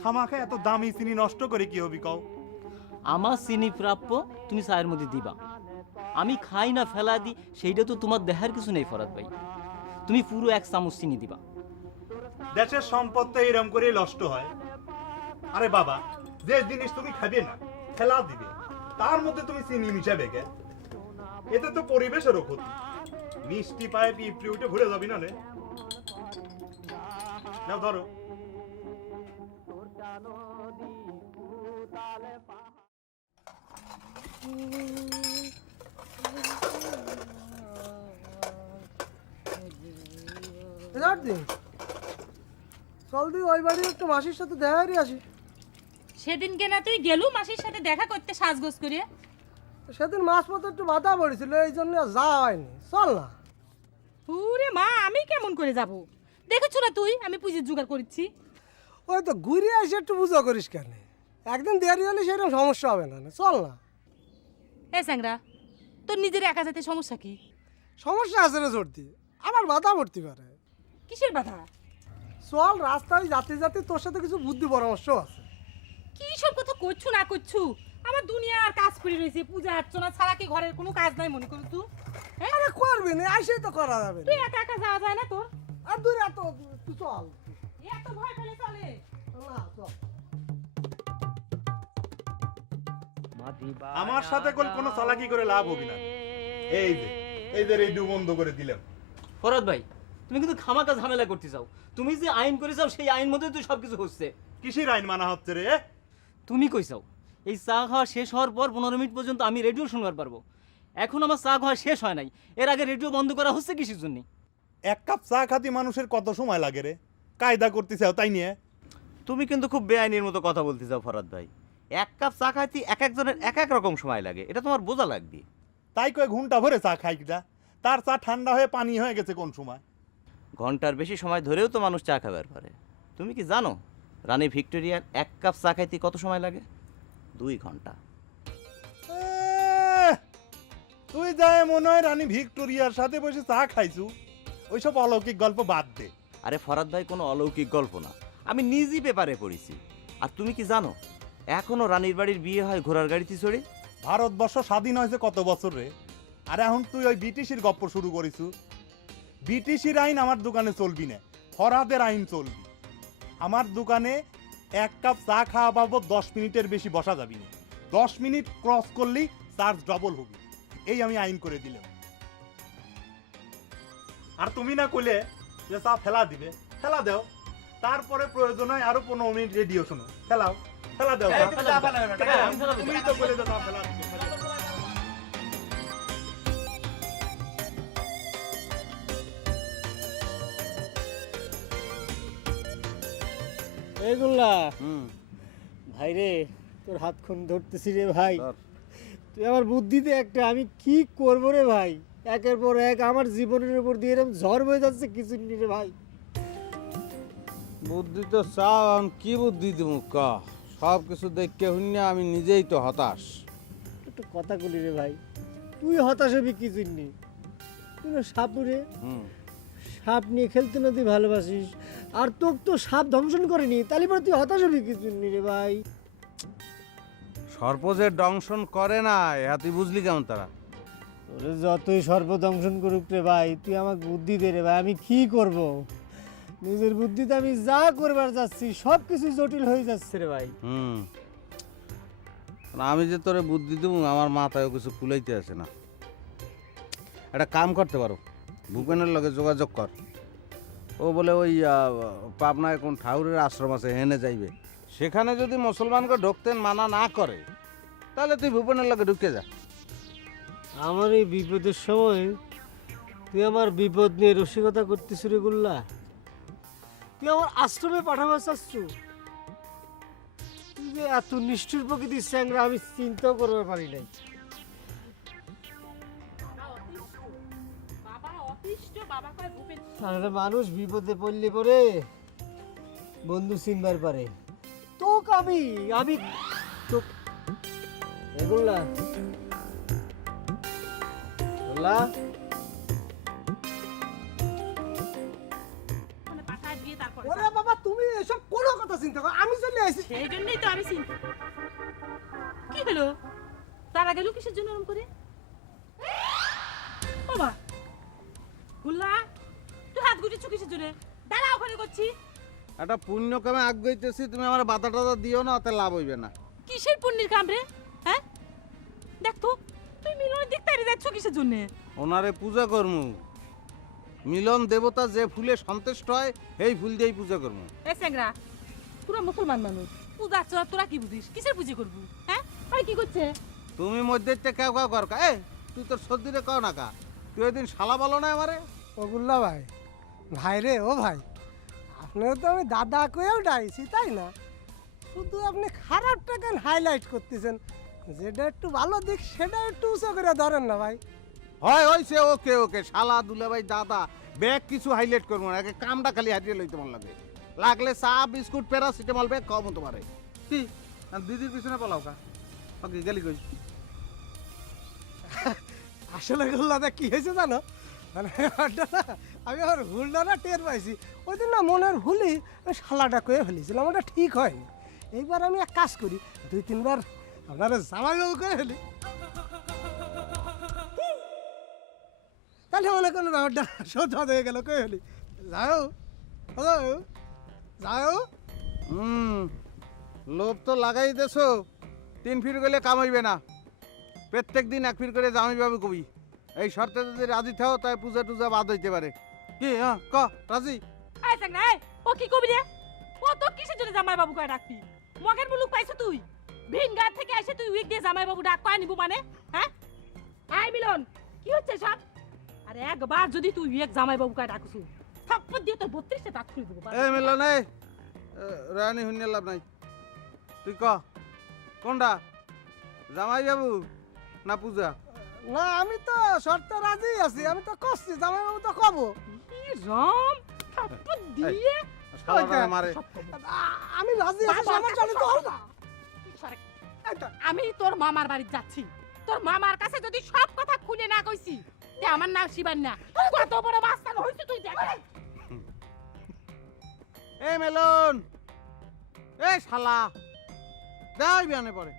খামাখা এত দামি চিনি নষ্ট করে কি হবি কও? আমার চিনি প্রাপ্য, তুমি চায়ের মধ্যে দিবা। আমি খাই না ফেলা দি, সেইটা তো তোমার দেখার কিছু নেই ফরাদ ভাই। তুমি পুরো 1 চামচ চিনি দিবা। দেশের সম্পদ তো এরম করেই নষ্ট হয়। আরে বাবা, যে জিনিস তুমি খাবে না ফেলা দিবে, তার মধ্যে তুমি চিনি মিশাবে কে? এতে তো পরিবেশেরও ক্ষতি। মিষ্টি পায়ে পিঁপড়ে উঠে ঘুরে যাবি না রে। নাও ধরো। চল দি ওই বাড়ির একটা মাসির সাথে দেখা করে আসি। সেদিনকে না তুই গেলু মাসির সাথে দেখা করতে সাজগোজ করে? সেদিন মাছ মতো একটু বাধা পড়েছিল, এই জন্য আর যাওয়া হয়নি। চল না। ওরে মা, আমি কেমন করে যাব? দেখেছো না তুই আমি পুজোর জোগাড় করছি। ওই তো ঘুরে এসে একটু বুঝা করিস কেন? একদিন দেরি হলে সেরকম সমস্যা হবে না। চল না। এ স্যাংরা, তোর নিজের একা যেতে সমস্যা কি? সমস্যা আছে রে সর্দি, আমার বাধা পড়তে পারে। কিসের বাধা? চল, রাস্তায় যাতে যাতে তোর সাথে কিছু বুদ্ধি পরামর্শ আছে। কি সব কথা করছু না করছু? আমার দুনিয়ার কাজ পড়ে রয়েছে, পূজা অর্চনা ছাড়া কি ঘরের কোনো কাজ নাই মনে করো তুই? আরে করবি না, আইসেই তো করা যাবে। তুই একা একা যাওয়া যায় না তোর? আর দূরে এত তুই চল। এত ভয় পেলে চলে না, চল। আমার সাথে কোনো চালাকি করে লাভ হবে না। এই যে রেডিও বন্ধ করে দিলাম। ফরাদ ভাই, তুমি কিন্তু খামাকা ঝামেলা করতে চাও। তুমি যে আইন করে যাও সেই আইন মধ্যে তুই সবকিছু হচ্ছে। কিসের আইন মানা হচ্ছে রে? তুমি কই চাও এই চা খাওয়া শেষ হওয়ার পর 15 মিনিট পর্যন্ত আমি রেডিও শুনবার পারবো। এখন আমার চা খাওয়া শেষ হয় নাই, এর আগে রেডিও বন্ধ করা হচ্ছে কিসের জন্য? 1 কাপ চা খাতি মানুষের কত সময় লাগে রে? কায়দা করতে চাও তাই নিয়ে? তুমি কিন্তু খুব বেআইনির মতো কথা বলতে চাও ফরাদ ভাই। 1 কাপ চা খাইতে এক একজনের এক এক রকম সময় লাগে, এটা তোমার বোঝা লাগবে। তাই কয় ঘন্টা ভরে চা খাই কিনা? তার চা ঠান্ডা হয়ে পানি হয়ে গেছে কোন সময়। ঘন্টার বেশি সময় ধরেও তো মানুষ চা খাবার পারে। তুমি কি জানো রানী ভিক্টোরিয়ার 1 কাপ চা খাইতে কত সময় লাগে? 2 ঘন্টা। তুই যায় মনে হয় রানী ভিক্টোরিয়ার সাথে বসে চা খাইছু, ওইসব অলৌকিক গল্প বাদ দে। আরে ফরাদ ভাই, কোনো অলৌকিক গল্প না, আমি নিজেই পেপারে পড়েছি। আর তুমি কি জানো এখনো রানীর বাড়ির বিয়ে হয় ঘোড়ার গাড়িতে চড়ে? ভারতবর্ষ স্বাধীন হয়েছে কত বছর রে, আর এখন তুই ওই ব্রিটিশের গপ্প শুরু করিছু। ব্রিটিশের আইন আমার দোকানে চলবি না, ফরাদের আইন চলবি। আমার দোকানে 1 কাপ চা খাওয়া বাবদ 10 মিনিটের বেশি বসা যাবি না, 10 মিনিট ক্রস করলেই চার্জ ডবল হবে, এই আমি আইন করে দিলাম। আর তুমি না কইলে যে চা ফেলা দিবে, ফেলা দাও, তারপরে প্রয়োজন হয় আরো 15 মিনিট রেডিও শোনো, ফেলাও, ফেলা দাও। তুমি তো বলে দাও চা ফেলা দিবে। এইগুলা ভাই রে, তোর হাতক্ষণ ধরতেছি রে ভাই, তুই আমার বুদ্ধিতে একটা, আমি কি করবো রে ভাই? একের পর এক আমার জীবনের উপর দিয়ে এরকম ঝড় বয়ে যাচ্ছে কিছু নেই রে ভাই। বুদ্ধি তো চাও, কি বুদ্ধি দেবো ক? সব কিছু দেখতে শুনে আমি নিজেই তো হতাশ। একটু কথা বলি রে ভাই, তুই হতাশ হবি কি জন্য? তুই না সাপ রে, সাপ নিয়ে খেলতে না তুই ভালোবাসিস, আর তোর তো সাপ ধ্বংসন করেনি, তাহলে পরে তুই হতাশ হবি কি জন্য রে ভাই? সর্প যে দংশন করে না, ইহা তুই বুঝলি কেমন? তারা তোরে যতই সর্প দংশন করুক রে ভাই, তুই আমাকে বুদ্ধি দে রে ভাই, আমি কি করব? নিজের বুদ্ধিতে আমি যা করবার যাচ্ছি সব কিছু জটিল হয়ে যাচ্ছে রে ভাই। আমি যে তোরে বুদ্ধি দেবো আমার মাথায় কিছু কুলাইতে আসে না। একটা কাম করতে পারো, ভূপেনের লগে যোগাযোগ কর। ও বলে ওই পাবনায় কোন ঠাকুরের আশ্রম আছে, হেনে যাইবে। সেখানে যদি মুসলমানকে ঢুকতে মানা না করে, তাহলে তুই ভূপেনের লগে ঢুকে যা। আমার এই বিপদের সময় তুই আমার বিপদ নিয়ে রসিকতা করতেছ রে গুল্লা? তুই আমার আশ্রমে পাঠাবার চাচ্ছ? তুই যে এত নিষ্ঠুর প্রকৃতির স্যাংরা আমি চিন্তাও করতে পারি নাই। আরে মানুষ বিপদে পড়লে পরে বন্ধু চিনবার পারে। তোকে আমি তো এগুলা ওরে বাবা, তুমি এসব কোনো কথা চিন্তা করো, আমি চলে আসি। সেই জন্যই তো আমি চিন্তা। কি হলো, তারা গেল কিসের জন্য এরকম করে? বাবা গুল্লা, তুই হাত গুটিছু কিসের জন্য? দাঁড়া, ওখানে করছি। একটা পুণ্য কামে আগাইতেছি, তুমি আমার বাতা টাতা দিও না, তাতে লাভ হইবে না। কিসের পুণ্যের কাম রে? হ্যাঁ দেখ তো, তুই মিলনের দিক তাড়িয়ে যাচ্ছ কিসের জন্য? ওনারে পূজা করমু। মিলন দেবতা যে ফুলে সন্তুষ্ট হয় সেই ফুল দিয়েই পূজা করমু। এ স্যাংরা, পুরো মুসলমান মানুষ, পূজা চল, তোরা কি বুঝিস? কিসের পুজো করবো? হ্যাঁ আর কি করছে? তুমি মধ্যে কেউ কেউ কর কা? তুই তোর সর্দিরে কও না কা? তুই ওই দিন শালা বলো না আমারে? ওগুল্লা ভাই, ভাই রে, ও ভাই, আপনার তো আমি দাদা কয়েও ডাইছি, তাই না? শুধু আপনি খারাপটা কেন হাইলাইট করতেছেন? যেটা একটু ভালো দিক সেটা একটু উঁচু করে ধরেন না ভাই। হয় হইছে, ওকে ওকে, শালা দুলাভাই দাদা ব্যাগ কিছু হাইলাইট করবো না, কামটা খালি হারিয়ে লইতে মন লাগে। লাগলে চা বিস্কুট প্যারাসিটামল ব্যাগ কম তোমারে। কি দিদির পিছনে পালাও কা? ওকে গেলি কই? আসলে গোল্লাটা কি হয়েছে জানো, মানে আমি আমার ভুলটা না টের পাইছি। ওই দিন না মনের ভুলই আমি শালাটা কয়ে ফেলেছিলাম, ওটা ঠিক হয়নি। এইবার আমি এক কাজ করি, 2-3 বার আপনারা জামাইবাবু করে ফেলি, তাহলে মনে করুন ব্যাপারটা সোজা হয়ে গেল, কয়ে ফেলি। যাও যাও। লোভ তো লাগাই দেছো, 3 ফিট গেলে কামাইবে না। প্রত্যেক দিন 1 ফিট করে জামাই বাবু কবি। এই শর্তে যদি রাজি থাও, তাই পূজা টুজা বাদ হইতে পারে। কি হ্যাঁ ক রাজি? এই স্যাংরা, ও কি কবি রে? ও তো কিসের জন্য জামাই বাবু কয় ডাকবি? মগের মুলুক পাইছ তুই? ভিনগাঁ থেকে এসে তুই উইক দিয়ে জামাই বাবু ডাক কয় নিবু মানে? হ্যাঁ আই মিলন, কি হচ্ছে সব? আরে একবার যদি তুই উইক জামাই বাবু কয় ডাকছু, থাপ্পড় দিয়ে তো 32টা দাঁত খুলে দেবো। এই মিলন, এই রানী হুন্নে লাভ নাই। তুই ক কোনটা, জামাই বাবু না পূজা? না, আমি তো শর্ত রাজি আছি, আমি তো করছি, জামাইবাবু তো কব। রাম থাপ্পড় দিয়ে শালারা মারে। আমি রাজি আছি, সমস্যা নেই তো। আমি তোর মামার বাড়ি যাচ্ছি, তোর মামার কাছে যদি সব কথা খুলে না কইছি তে আমার নাম শিবান না কত বড় মাস্তান হইছে তুই দেখ এ মেলন, এ শালা, যাই বিয়ানে পরে।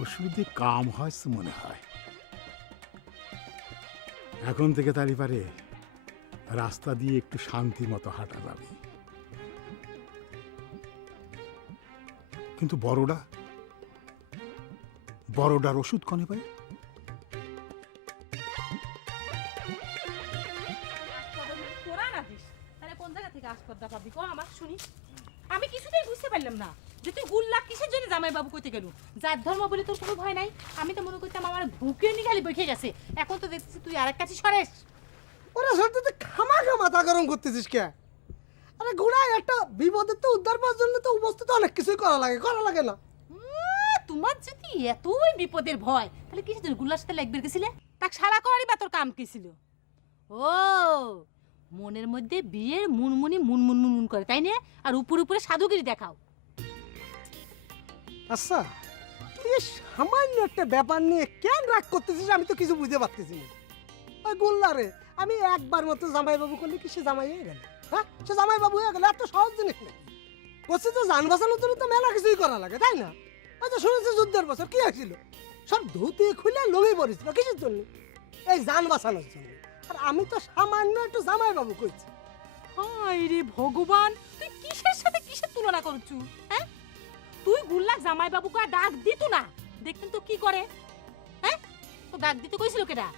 ওষুধে কাম হয়েছে মনে হয়। এখন থেকে তারি পারে রাস্তা দিয়ে একটু শান্তি মতো হাঁটা যাবে। কিন্তু বড়ডার ওষুধ কনে পাই? তোরা না দিস তাহলে কোন জায়গা থেকে আসপদ্দা পাবি কো আমার শুনি। আমি কিছুতেই বুঝতে পারলাম না যে তুই গুল্লা কিসের জন্য জামাই বাবু কইতে গেল। যার ধর্ম বলে তোর কোনো ভয় নাই। আমি তো মনে করতাম আমার বুকে নিগালি বইকে গেছে, এখন তো দেখতেছি তুই আরেক কাছে সরেস। ওরা সরতে তো খামাখা মাথা গরম করতেছিস কে? আরে গুড়াই একটা বিপদের তো উদ্ধার পাওয়ার জন্য তো উপস্থিত অনেক কিছুই করা লাগে না? তোমার যদি এতই বিপদের ভয় তাহলে কিসের জন্য গুল্লার সাথে লাগবে গেছিলে? তাক শালা করারই বা তোর কাম কি ছিল? ও মনের মধ্যে বিয়ের মুনমুনি মুনমুন করে তাই না? আর উপরে সাধুগিরি দেখাও। আচ্ছা তুই সামান্য একটা ব্যাপার নিয়ে কেন রাগ করতেছিস আমি তো কিছু বুঝতে পারতেছি না। ওই গোল্লারে আমি একবার মতো জামাইবাবু করলে কি সে জামাই হয়ে গেল? হ্যাঁ সে জামাইবাবু হয়ে গেল? এত সহজ জিনিস নাকি? বলছি তো যান বাঁচানোর জন্য তো মেলা কিছুই করা লাগে তাই না? ওই তো শুনেছি যুদ্ধের বছর কি হয়েছিল, সব ধুতি খুলে লুঙ্গি পড়েছিল কিসের জন্য? এই যান বাঁচানোর জন্য। আর আমি তো সামান্য একটু জামাইবাবু করছি। হায় রে ভগবান, তুই কিসের সাথে কিসের তুলনা করছু? হ্যাঁ তুই গুল্লাক জামাই বাবুকে ডাক দিত না দেখতেন তো কি করে? হ্যাঁ তো ডাক দিতে কইছিল কেডা?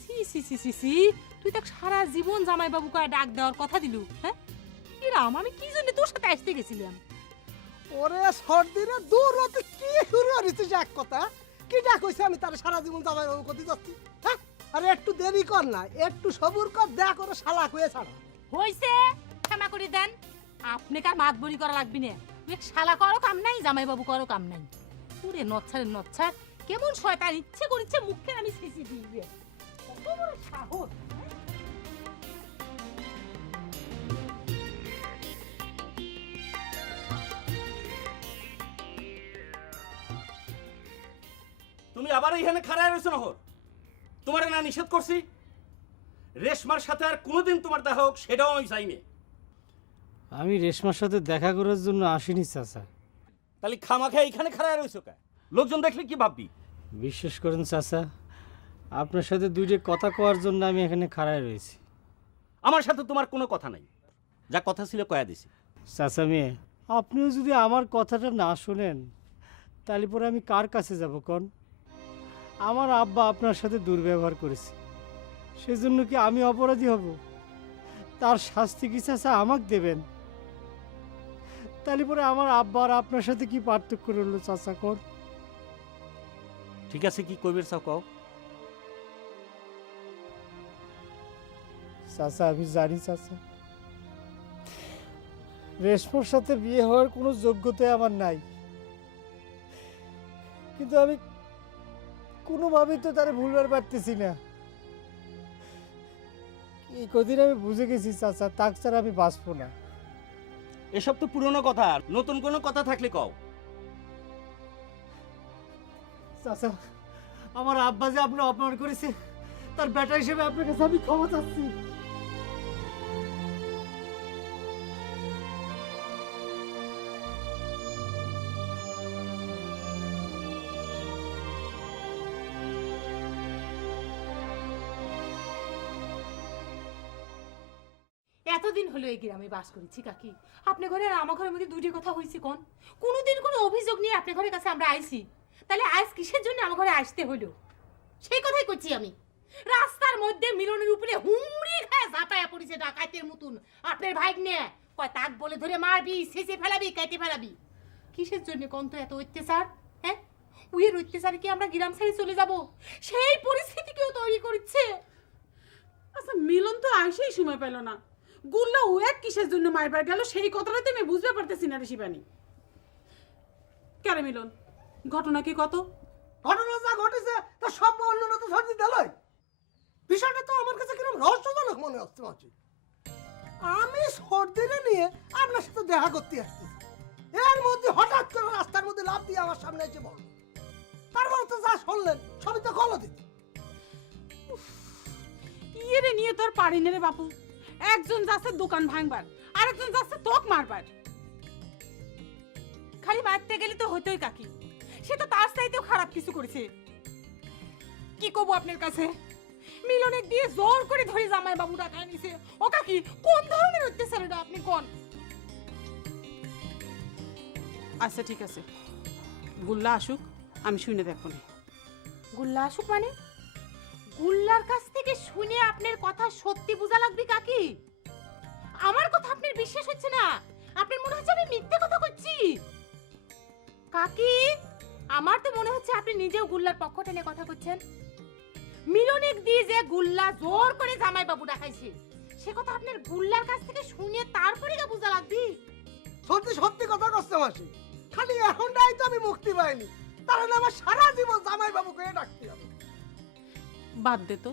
সি সি সি সি সি তুই তো সারা জীবন জামাই বাবুকে ডাক দেওয়ার কথা দিলু। হ্যাঁ এরাম আমি কি জন্য তোর সাথে আসতে গেছিলাম? ওরে সর্দিরে দূর হতে কি শুরু হয়েছিস এক কথা? কি ডাক হইছে আমি তার সারা জীবন জামাইবাবু করতে যাচ্ছি? হ্যাঁ আরে একটু দেরি কর না, একটু সবুর কর, দেখ ওরা শালাক হয়ে ছাড়া। হইছে ক্ষমা করে দেন, আপনি কার মাত বড়ি করা লাগবি না। তুই শালা করো কাম নাই, জামাই বাবু করো কাম নাই। পুরে নচ্ছারে নচ্ছা কেমন শয়তান ইচ্ছে করিচ্ছে মুখে আমি সিসি দিবে। কত বড় সাহস! তুমি আবার এখানে খাড়ায় রয়েছো নহর? তোমার না নিষেধ করছি রেশমার সাথে আর কোনোদিন তোমার দেখা হোক সেটাও আমি চাইনি। আমি রেশমার সাথে দেখা করার জন্য আসিনি চাচা। তাহলে খামাখা এখানে খাড়ায় রয়েছো কে? লোকজন দেখলে কি ভাববি? বিশ্বাস করেন চাচা, আপনার সাথে দুইটা কথা কওয়ার জন্য আমি এখানে খাড়ায় রয়েছি। আমার সাথে তোমার কোনো কথা নাই, যা কথা ছিল কয়া দিছি। চাচা মেয়ে, আপনিও যদি আমার কথাটা না শোনেন তাহলে পরে আমি কার কাছে যাব কোন? আমার আব্বা আপনার সাথে দুর্ব্যবহার করেছে, সেজন্য কি আমি অপরাধী হব? তার শাস্তি কি চাচা আমাকে দেবেন? তাহলে পরে আমার আব্বা আর আপনার সাথে কি পার্থক্য রইল চাচা কোন? ঠিক আছে, কি কইবের চাও কও। চাচা আমি জানি চাচা রেশমার সাথে বিয়ে হওয়ার কোনো যোগ্যতাই আমার নাই, কিন্তু আমি কোনোভাবেই তো তারে ভুলবার পারতেছি না। এই কদিন আমি বুঝে গেছি চাচা, তাক ছাড়া আমি বাঁচবো না। এসব তো পুরনো কথা, নতুন কোনো কথা থাকলে কও। চাচা আমার আব্বা যে আপনি অপমান করেছে তার বেটা হিসেবে আপনার কাছে আমি ক্ষমা চাচ্ছি। এতদিন হলো এই গ্রামে বাস করেছি কাকি, আপনার ঘরে আর আমার ঘরের মধ্যে দুটি কথা হয়েছে কোন? কোনোদিন কোনো অভিযোগ নিয়ে আপনার ঘরের কাছে আমরা আইছি? তাহলে আজ কিসের জন্য আমার ঘরে আসতে হলো সেই কথাই করছি আমি। রাস্তার মধ্যে মিলনের উপরে হুমড়ি খায় ঝাঁপায় করেছে ডাকাতের মতন আপনার ভাগ্নে কয় তাক বলে ধরে মারবি শেষে ফেলাবি কেটে ফেলাবি কিসের জন্য কোন তো এত অত্যাচার হ্যাঁ উইয়ের অত্যাচারে কি আমরা গ্রাম ছেড়ে চলে যাব সেই পরিস্থিতি কেউ তৈরি করছে আচ্ছা মিলন তো আইসেই সময় পেল না গুল্লা ওয়েক কিসের জন্য মারবার গেল সেই কথাটা তো আমি বুঝতে পারতেছি না রে শিবানী কেন মিলন ঘটনা কি কত ঘটনা যা ঘটেছে তা সব বর্ণনা তো সর্দি দিলই বিষয়টা তো আমার কাছে কিরকম রহস্যজনক মনে হচ্ছে মাছি আমি সর্দিরে নিয়ে আপনার সাথে দেখা করতে আসতেছি এর মধ্যে হঠাৎ করে রাস্তার মধ্যে লাফ দিয়ে আমার সামনে এসে বল তারপর তো যা শুনলেন সবই তো কল দিতে ইয়েরে নিয়ে তোর পারি না রে বাপু একজন যাচ্ছে দোকান ভাঙবার আরেকজন যাচ্ছে তোক মারবার খালি মারতে গেলে তো হতোই কাকি সে তো তার চাইতেও খারাপ কিছু করেছে কি কব আপনার কাছে মিলনের দিয়ে জোর করে ধরে জামাই বাবু ডাকায় নিছে ও কাকি কোন ধরনের অত্যাচার এটা আপনি কোন আচ্ছা ঠিক আছে গুল্লা আসুক আমি শুনে দেখো নি গুল্লা আসুক মানে গুল্লার কাছ থেকে শুনে আপনার কথা সত্যি বোঝা লাগবে কাকি আমার কথা আপনার বিশ্বাস হচ্ছে না আপনার মনে হচ্ছে আমি মিথ্যে কথা কইছি কাকি আমার তো মনে হচ্ছে আপনি নিজেও গুল্লার পক্ষ টেনে কথা কইছেন মিলনিক দিয়ে যে গুল্লা জোর করে জামাই বাবু ডাকাইছে সে কথা আপনার গুল্লার কাছ থেকে শুনে তারপরে গা বোঝা লাগবে সত্যি সত্যি কথা কষ্ট মাসি খালি এখনটাই তো আমি মুক্তি পাইনি তাহলে আমার সারা জীবন জামাই বাবুকে ডাকতে হবে বাদ দে তো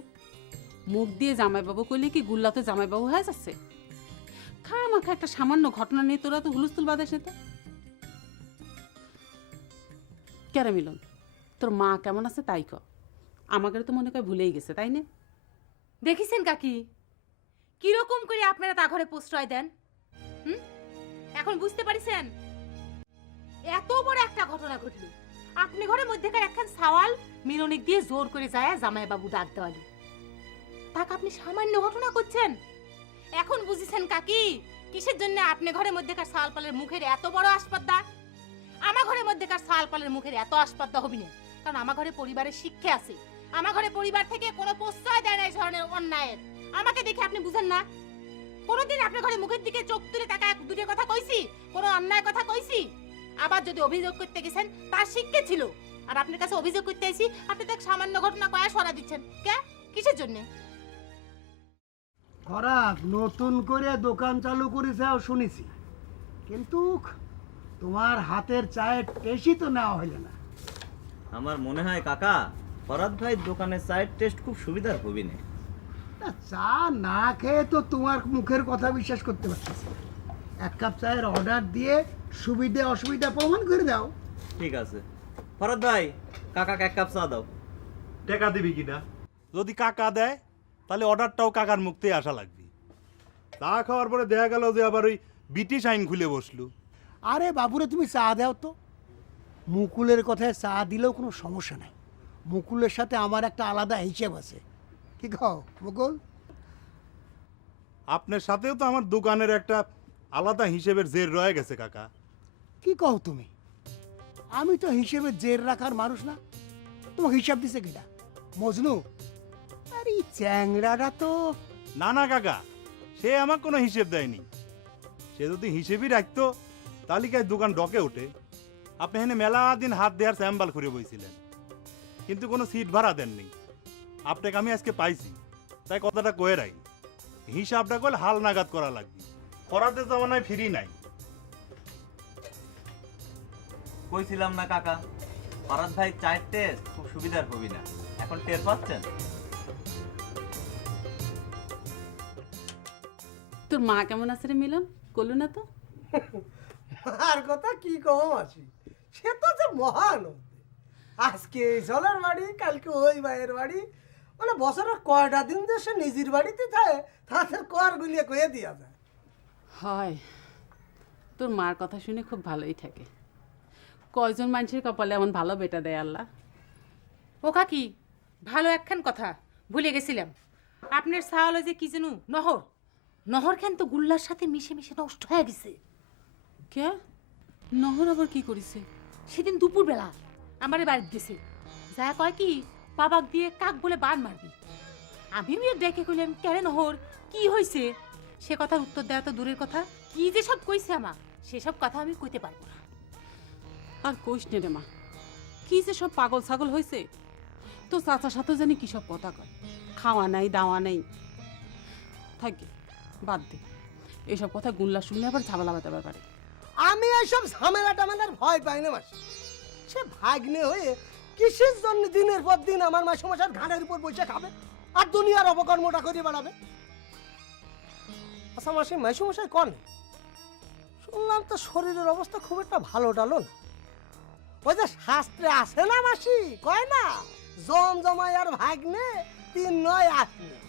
মুখ দিয়ে জামাইবাবু কইলে কি গুল্লা তো জামাইবাবু হয়ে যাচ্ছে খামাখা একটা সামান্য ঘটনা নিয়ে তোরা তো হুলস্থুল বাঁধাস না তো কেন মিলন তোর মা কেমন আছে তাই ক আমাকে তো মনে হয় ভুলেই গেছে তাই না দেখিছেন কাকি কিরকম করে আপনারা তা ঘরে প্রশ্রয় দেন এখন বুঝতে পারিছেন এত বড় একটা ঘটনা ঘটলো আপনি ঘরের মধ্যেকার একখান সওয়াল মিলনিক দিয়ে জোর করে যায় জামাই বাবু ডাক দেওয়ালি তাকে আপনি সামান্য ঘটনা করছেন এখন বুঝিছেন কাকি কিসের জন্য আপনি ঘরের মধ্যেকার সালপালের মুখের এত বড় আসপাদ্দা আমার ঘরের মধ্যেকার সালপালের মুখের এত আসপাদ্দা হবি না কারণ আমার ঘরে পরিবারের শিক্ষা আছে আমার ঘরে পরিবার থেকে কোনো প্রশ্রয় দেয় না এই ধরনের অন্যায়ের আমাকে দেখে আপনি বুঝেন না কোনোদিন আপনার ঘরে মুখের দিকে চোখ তুলে তাকায় দুটো কথা কইছি কোনো অন্যায় কথা কইছি আবার যদি অভিযোগ করতে গেছেন তার শিক্ষা ছিল আর আপনার কাছে অভিযোগ করতে আইছি আপনি তাকে সামান্য ঘটনা কয়া সরা দিচ্ছেন কে কিসের জন্য খরাক নতুন করে দোকান চালু করেছে শুনেছি কিন্তু তোমার হাতের চায়ের টেস্টই তো নেওয়া হইল না আমার মনে হয় কাকা ফরাদ ভাই দোকানের চায়ের টেস্ট খুব সুবিধার হবি না চা না খেয়ে তো তোমার মুখের কথা বিশ্বাস করতে পারতেছি এক কাপ চায়ের অর্ডার দিয়ে সুবিধে অসুবিধা প্রমাণ করে দাও ঠিক আছে ফরাদ ভাই কাকাকে এক কাপ চা দাও টাকা দিবি কিনা যদি কাকা দেয় তাহলে অর্ডারটাও কাকার মুখতেই আসা লাগবে চা খাওয়ার পরে দেখা গেল যে আবার ওই ব্রিটিশ আইন খুলে বসলো আরে বাবুরে তুমি চা দাও তো মুকুলের কথায় চা দিলেও কোনো সমস্যা নাই মুকুলের সাথে আমার একটা আলাদা হিসেব আছে কি খাও মুকুল আপনার সাথেও তো আমার দোকানের একটা আলাদা হিসেবের জের রয়ে গেছে কাকা কি কও তুমি আমি তো হিসেবে জের রাখার মানুষ না তোমাকে হিসাব দিছে কিনা মজনু আরে চ্যাংড়াটা তো না না কাকা সে আমার কোনো হিসেব দেয়নি সে যদি হিসেবই রাখতো তালিকায় দোকান ডকে ওঠে আপনি এখানে মেলা দিন হাত দেওয়ার স্যাম্বাল করে বইছিলেন কিন্তু কোনো সিট ভাড়া দেননি আপনাকে আমি আজকে পাইছি তাই কথাটা কয়ে রাখি হিসাবটা করলে হাল নাগাদ করা লাগবে করাতে জমানায় ফ্রি নাই কইছিলাম না কাকা ফরাদ ভাই চায়ের টেস্ট খুব সুবিধার হবি না এখন টের পাচ্ছেন তোর মা কেমন আছে রে মিলন কলু না তো আর কথা কি কম আছে সে তো যে মহান আজকে এই জলের বাড়ি কালকে ওই ভাইয়ের বাড়ি মানে বছরের কয়টা দিন যে সে নিজের বাড়িতে থাকে তাদের কর গুলিয়ে কয়ে দিয়া যায় হয় তোর মার কথা শুনে খুব ভালোই থাকে কয়জন মানুষের কপালে এমন ভালো বেটা দেয় আল্লাহ ও কাকি ভালো একখান কথা ভুলে গেছিলাম আপনার সাওয়াল যে কি জানু নহর নহর কেন তো গুল্লার সাথে মিশে মিশে নষ্ট হয়ে গেছে কে নহর আবার কি করেছে সেদিন দুপুরবেলা আমারে বাড়ি দিছে যা কয় কি বাবাক দিয়ে কাক বলে বান মারবি আমি ডেকে কইলাম কেন নহর কি হয়েছে, সে কথার উত্তর দেওয়া তো দূরের কথা, কি যে সব কইছে আমা সেসব কথা আমি কইতে পারবো না। আর কইস নে রে মা, কি যে সব পাগল ছাগল হয়েছে। তো চাচার সাথে জানি কি সব কথা কয়, খাওয়া নাই দাওয়া নেই। থাকি বাদ দে, এইসব কথা গুল্লা শুনলে আবার ঝামেলা বাঁধাবার পারে। আমি এইসব ঝামেলা টামেলার ভয় পাই না মাসি। সে ভাগ্নে হয়ে কিসের জন্য দিনের পর দিন আমার মাসের ঘাড়ের উপর বসে খাবে আর দুনিয়ার অপকর্মটা করে বেড়াবে? আচ্ছা মাসি, মাসুমশাই কন শুনলাম তো শরীরের অবস্থা খুব একটা ভালো টালো না। ওই যে শাস্ত্রে আছে না মাসি, কয় না জম জমাই আর ভাগ্নে 3 নয় 8 নেই।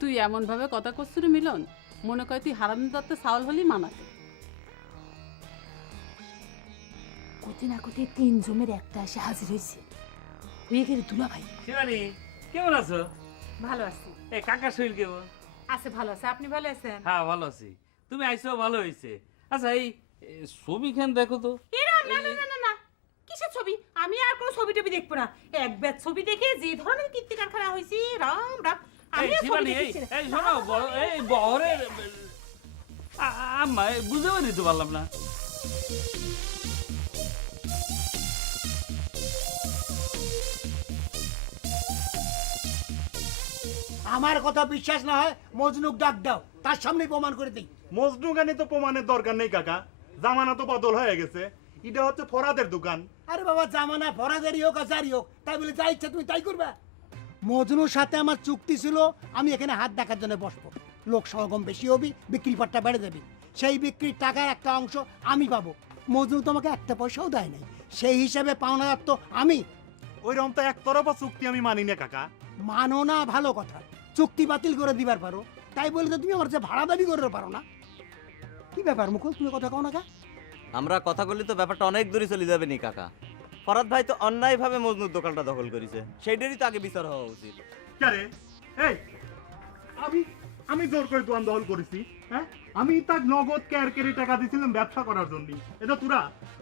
তুই এমন ভাবে কথা করছিস মিলন, মনে কয় তুই হারামি দত্তে চাউল হলি মানাতে। কোতে না কোতে 3 জমের একটা এসে হাজির হয়েছে, হয়ে গেলে দুলা ভাই। শিবানী কেমন আছো? ভালো আছি। এই কাকা শরীর কেমন আছে? ভালো আছে। আপনি ভালো আছেন? হ্যাঁ ভালো আছি। তুমি আইছো ভালো হয়েছে। আচ্ছা এই ছবিখান দেখো তো। এরা না না না না না, কিসের ছবি? আমি আর কোনো ছবি টবি দেখবো না। একবার ছবি দেখে যে ধরনের কীর্তি কারখানা হয়েছে, রাম রাম। আমি আর ছবি শিবানী দেখছি না। এই শোনো, এই বহরের আম্মা বুঝতে পারি তো পারলাম না। আমার কথা বিশ্বাস না হয় মজনুক ডাক দাও, তার সামনে প্রমাণ করে দিই। মজনু গানে তো প্রমাণের দরকার নেই কাকা, জামানা তো বদল হয়ে গেছে। এটা হচ্ছে ফরাদের দোকান। আরে বাবা, জামানা ফরাদেরই হোক আর যারই হোক, তাই বলে যা ইচ্ছা তুমি তাই করবে? মজনুর সাথে আমার চুক্তি ছিল, আমি এখানে হাত দেখার জন্য বসবো। লোক সমাগম বেশি হবি, বিক্রি পাট্টা বেড়ে যাবি, সেই বিক্রির টাকার একটা অংশ আমি পাবো। মজনু তোমাকে একটা পয়সাও দেয় নাই, সেই হিসাবে পাওনাদার তো আমি। ওইরকম তো একতরফা চুক্তি আমি মানি না কাকা। মানো না ভালো কথা, চুক্তি বাতিল করে দিবার পারো, তাই বলে তো তুমি আমার যে ভাড়া দাবি করতে পারো না। কি ব্যাপার মুকুল, তুমি কথা কও না কা? আমরা কথা বললে তো ব্যাপারটা অনেক দূরে চলে যাবে নি কাকা। ফরাদ ভাই তো অন্যায়ভাবে মজনুর দোকানটা দখল করেছে, সেইটারই তো আগে বিচার হওয়া উচিত। কারে এই আমি জোর করে দোকান দখল করেছি? হ্যাঁ, আমি তার নগদ কেয়ার টাকা দিয়েছিলাম ব্যবসা করার জন্য। এটা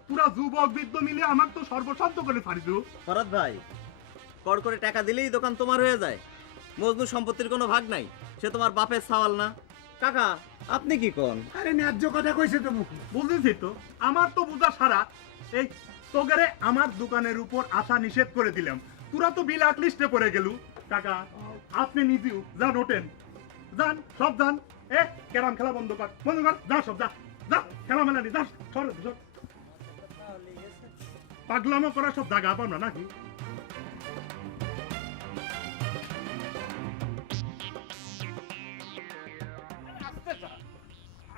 পুরা যুবক বৃদ্ধ মিলে আমার তো সর্বশান্ত করে ছাড়িত। ফরাদ ভাই, কর করে টাকা দিলেই দোকান তোমার হয়ে যায়? মজনুর সম্পত্তির কোনো ভাগ নাই, সে তোমার বাপের সওয়াল না। কাকা আপনি কি কোন? আরে ন্যায্য কথা কইছে তো মুকুল। বুঝেছি তো, আমার তো বুঝা সারা। এই তোগারে আমার দোকানের উপর আসা নিষেধ করে দিলাম, তোরা তো বিলাক লিস্টে পড়ে গেলু। কাকা আপনি নিজেও যান, ওঠেন, যান সব যান। ক্যারাম খেলা বন্ধ কর, যা সব যা যা, খেলা মেলা নি, যা সর সর। পাগলামো করা সব জায়গা পাও না নাকি?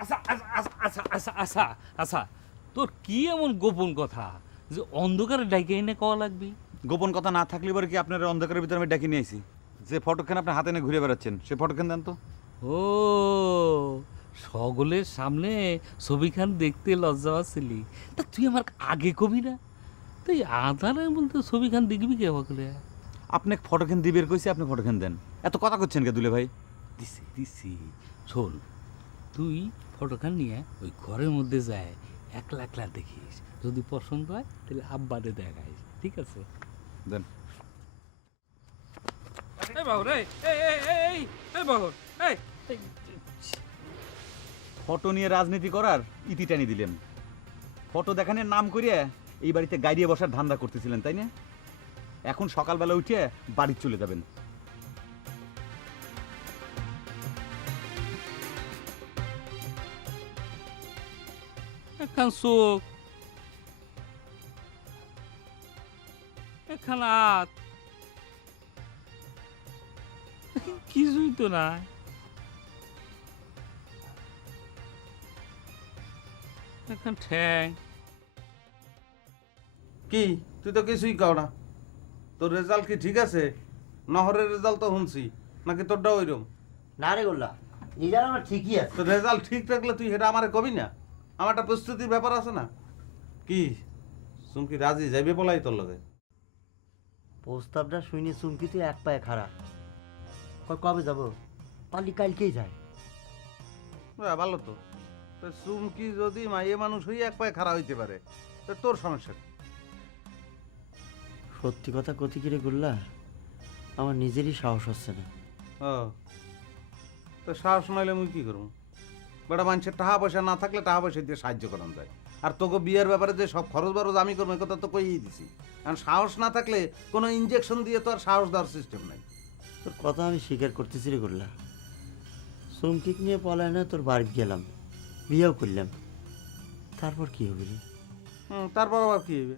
আচ্ছা আচ্ছা আচ্ছা আচ্ছা আচ্ছা আচ্ছা, তোর কি এমন গোপন কথা যে অন্ধকারে ডাইকে এনে কওয়া লাগবে? গোপন কথা না থাকলে এবার কি আপনার অন্ধকারের ভিতরে আমি ডাকি নিয়ে আইছি? যে ফটোখান আপনি হাতে নিয়ে ঘুরে বেড়াচ্ছেন, সে ফটোখান দেন তো। ও সকলের সামনে ছবিখান দেখতে লজ্জা পাচ্ছিলি, তা তুই আমার আগে কবি না? তুই আধারের বলতে ছবিখান দেখবি কে বলে? আপনি ফটোখান দিবের কইছি, আপনি ফটোখান দেন। এত কথা করছেন কে দুলে ভাই? দিছি দিছি, শোন, তুই ফটোখান নিয়ে ওই ঘরের মধ্যে যায় একলা একলা দেখিস, যদি পছন্দ হয় তাহলে আব্বারে দেখাইস, ঠিক আছে? দেন। এই বাবুর, এই বাবুর, এই ফটো নিয়ে রাজনীতি করার ইতি টানি দিলেন। ফটো দেখানোর নাম করিয়া এই বাড়িতে গাড়িয়ে বসার ধান্দা করতেছিলেন, তাই না? এখন সকালবেলা উঠে বাড়ি চলে যাবেন। একখান চোখ, একখান হাত, কিছুই তো নাই। একখান ঠ্যাং। কি তুই তো কিছুই কও না? তোর রেজাল্ট কি ঠিক আছে? নহরের রেজাল্ট তো শুনছি, নাকি তোরটা ওইরকম? না রে গোল্লা, রেজাল্ট আমার ঠিকই আছে। তোর রেজাল্ট ঠিক থাকলে তুই সেটা আমারে কবি না? আমার একটা প্রস্তুতির ব্যাপার আছে না? কি চুমকি রাজি যাইবে বলাই তোর লগে? প্রস্তাবটা শুনে চুমকি তুই এক পায়ে খারাপ। কবে যাব? পালি কালকেই যায়। ভালো তো, চুমকি যদি মাইয়ে মানুষ হয়ে এক পায়ে খাড়া হইতে পারে, তো তোর সমস্যা কি? সত্যি কথা কতি কিরে গোল্লা, আমার নিজেরই সাহস হচ্ছে না। ও তো সাহস নাইলে মুই কি করবো? বেটা মানুষের টাকা পয়সা না থাকলে টাকা পয়সা দিয়ে সাহায্য করানো যায়। আর তোকে বিয়ের ব্যাপারে যে সব খরচ বারজ আমি করবো, কথা তো কইই দিছি। কারণ সাহস না থাকলে কোনো ইনজেকশন দিয়ে তো আর সাহস দেওয়ার সিস্টেম নাই। তোর কথা আমি স্বীকার করতেছি রে করলা। চমকিক নিয়ে পলায় না তোর বাড়ি গেলাম, বিয়েও করলাম, তারপর কি হবে রে? তারপর আবার কি হবে?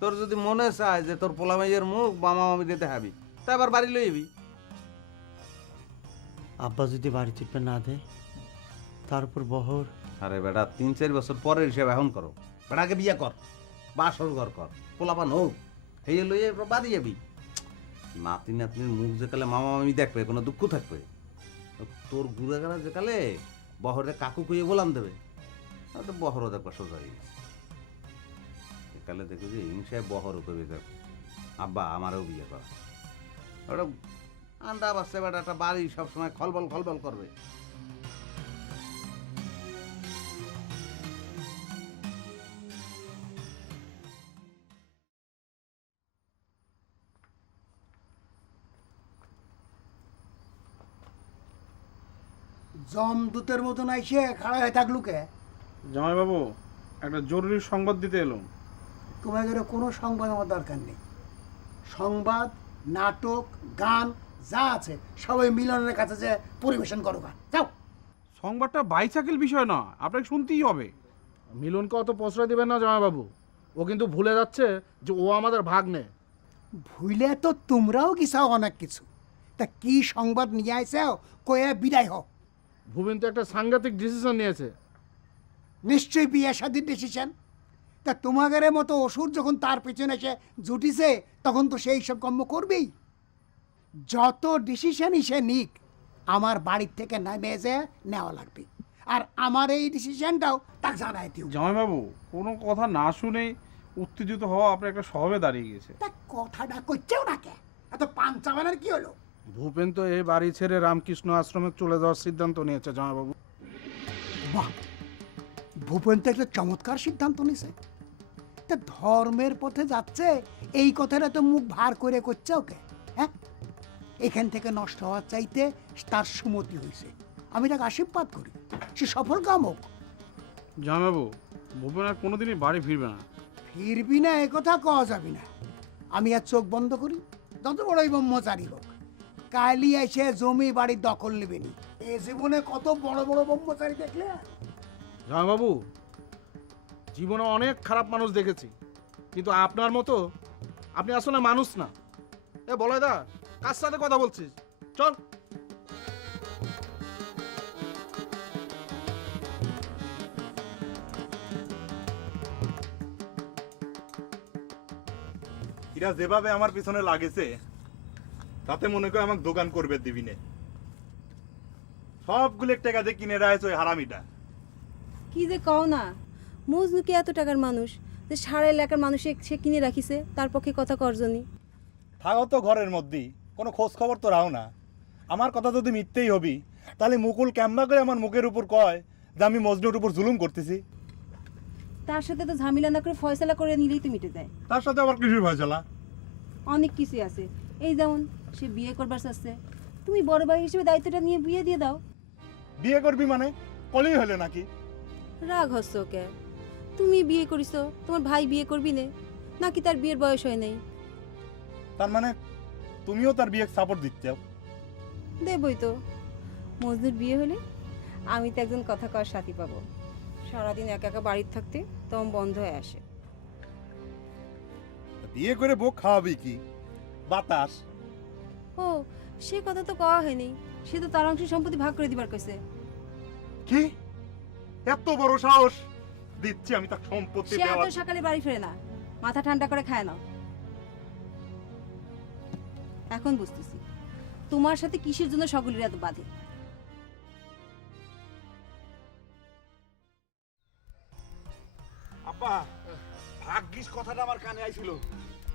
তোর যদি মনে চায় যে তোর পোলা মাইয়ের মুখ মামা মামি দিয়ে দেখাবি, তা আবার বাড়ি লইবি। আব্বা যদি বাড়ি চিপে না দেয়, তারপর বহর। আরে বেটা 3-4 বছর পরের হিসেব এখন করো। বেটাকে বিয়ে কর, বাসর ঘর কর, পোলাপান হোক, এই লইয়ে বাড়ি যাবি। নাতি নাতনির মুখ যেকালে মামা মামি দেখবে, কোনো দুঃখ থাকবে? তোর ঘুরে গেলা যেকালে বহরে কাকু কুইয়ে বলান দেবে, তো বহরও দেখবা সোজা হয়ে গেছে। একালে দেখো যে হিংসায় বহরও করবে, আব্বা আমারও বিয়ে করা। ওটা আন্ডা বাচ্চা বেটা একটা বাড়ি সবসময় খলবল খলবল করবে। জমদূতের মতন আইসে খাড়া হয়ে থাকলু কে? জামাইবাবু, একটা জরুরি সংবাদ দিতে এলাম। তোমাদের কোনো সংবাদ আমার দরকার নেই। সংবাদ, নাটক, গান যা আছে সবাই মিলনের কাছে যে পরিবেশন করো। যাও। সংবাদটা বাইসাইকেল বিষয় না, আপনাকে শুনতেই হবে। মিলনকে অত প্রশ্রয় দেবেন না জামাইবাবু, ও কিন্তু ভুলে যাচ্ছে যে ও আমাদের ভাগ্নে। ভুলে তো তোমরাও কিসাও অনেক কিছু। তা কি সংবাদ নিয়ে আইসাও কয়ে বিদায় হোক। ভুবিন তো একটা সাংঘাতিক ডিসিশন নিয়েছে। নিশ্চয়ই বিয়ে শাদীর ডিসিশন। তা তোমাদের মতো অসুর যখন তার পেছনে এসে জুটিছে, তখন তো সেই সব কর্ম করবেই। যত ডিসিশনই সে নিক, আমার বাড়ির থেকে নামে যে নেওয়া লাগবে। আর আমার এই ডিসিশনটাও তাকে জানাই দিও। জামাইবাবু, কোনো কথা না শুনে উত্তেজিত হওয়া আপনার একটা স্বভাবে দাঁড়িয়ে গেছে। তা কথাটা কইতেও না কে? এত পাঞ্চাবানের কি হলো? ভূপেন তো এই বাড়ি ছেড়ে রামকৃষ্ণ আশ্রমে চলে যাওয়ার সিদ্ধান্ত নিয়েছে জামাইবাবু। বাহ, ভূপেন তো একটা চমৎকার সিদ্ধান্ত নিছে। তা ধর্মের পথে যাচ্ছে, এই কথাটা তো মুখ ভার করে করছে ওকে। হ্যাঁ, এখান থেকে নষ্ট হওয়ার চাইতে তার সুমতি হয়েছে। আমি তাকে আশীর্বাদ করি, সে সফল কাম হোক। জামাইবাবু, ভূপেন আর কোনোদিনই বাড়ি ফিরবে না। ফিরবি না এ কথা কওয়া যাবি না। আমি আর চোখ বন্ধ করি, যত বড়ই ব্রহ্মচারী হোক, কালি এসে জমি বাড়ি দখল নেবেনি। এ জীবনে কত বড় বড় ব্রহ্মচারী দেখলে। জামাইবাবু, জীবনে অনেক খারাপ মানুষ দেখেছি, কিন্তু আপনার মতো আপনি আসলে মানুষ না। এ বলাই দা, কার সাথে কথা বলছিস? চল। এরা যেভাবে আমার পিছনে লাগেছে, তাতে মনে করে আমাকে দোকান করবে দিবি নে। সবগুলো টাকা দিয়ে কিনে রাখছে ওই হারামিটা। কি যে কও না, মজনু কি এত টাকার মানুষ যে সারা এলাকার মানুষ সে কিনে রাখিছে, তার পক্ষে কথা করজনি। থাকো তো ঘরের মধ্যেই, কোনো খোঁজ খবর তো রাও না। আমার কথা যদি মিথ্যেই হবি, তাহলে মুকুল কেমনা করে আমার মুখের উপর কয় যে আমি মজনুর উপর জুলুম করতেছি। তার সাথে তো ঝামেলা না করে ফয়সালা করে নিলেই তো মিটে যায়। তার সাথে আবার কিছুই ফয়সালা? অনেক কিছুই আছে। এই যেমন সে বিয়ে করবার চাচ্ছে, তুমি বড় ভাই হিসেবে দায়িত্বটা নিয়ে বিয়ে দিয়ে দাও। বিয়ে করবি মানে কলেই হলে নাকি? রাগ হচ্ছ কে? তুমি বিয়ে করিস, তোমার ভাই বিয়ে করবি নে নাকি তার বিয়ের বয়স হয় নাই? তার মানে তুমিও তার বিয়ে সাপোর্ট দিচ্ছ? দেবই তো। মজনুর বিয়ে হলে আমি তো একজন কথা কর সাথী পাবো। সারাদিন একা একা বাড়িতে থাকতে তখন বন্ধ হয়ে আসে। বিয়ে করে বউ খাওয়াবি কি? বাতাস। ও, সে কথা তো কওয়া হয়নি। সে তো তার অংশ সম্পত্তি ভাগ করে দিবার কইছে। কি এত বড় সাহস? দিচ্ছি আমি তার সম্পত্তি সে দেওয়া। এত সকালে বাড়ি ফেরে না, মাথা ঠান্ডা করে খায় না। এখন বুঝতেছি তোমার সাথে কিসের জন্য সকলের এত বাধে। আব্বা, ভাগ্যিস কথাটা আমার কানে আইছিল,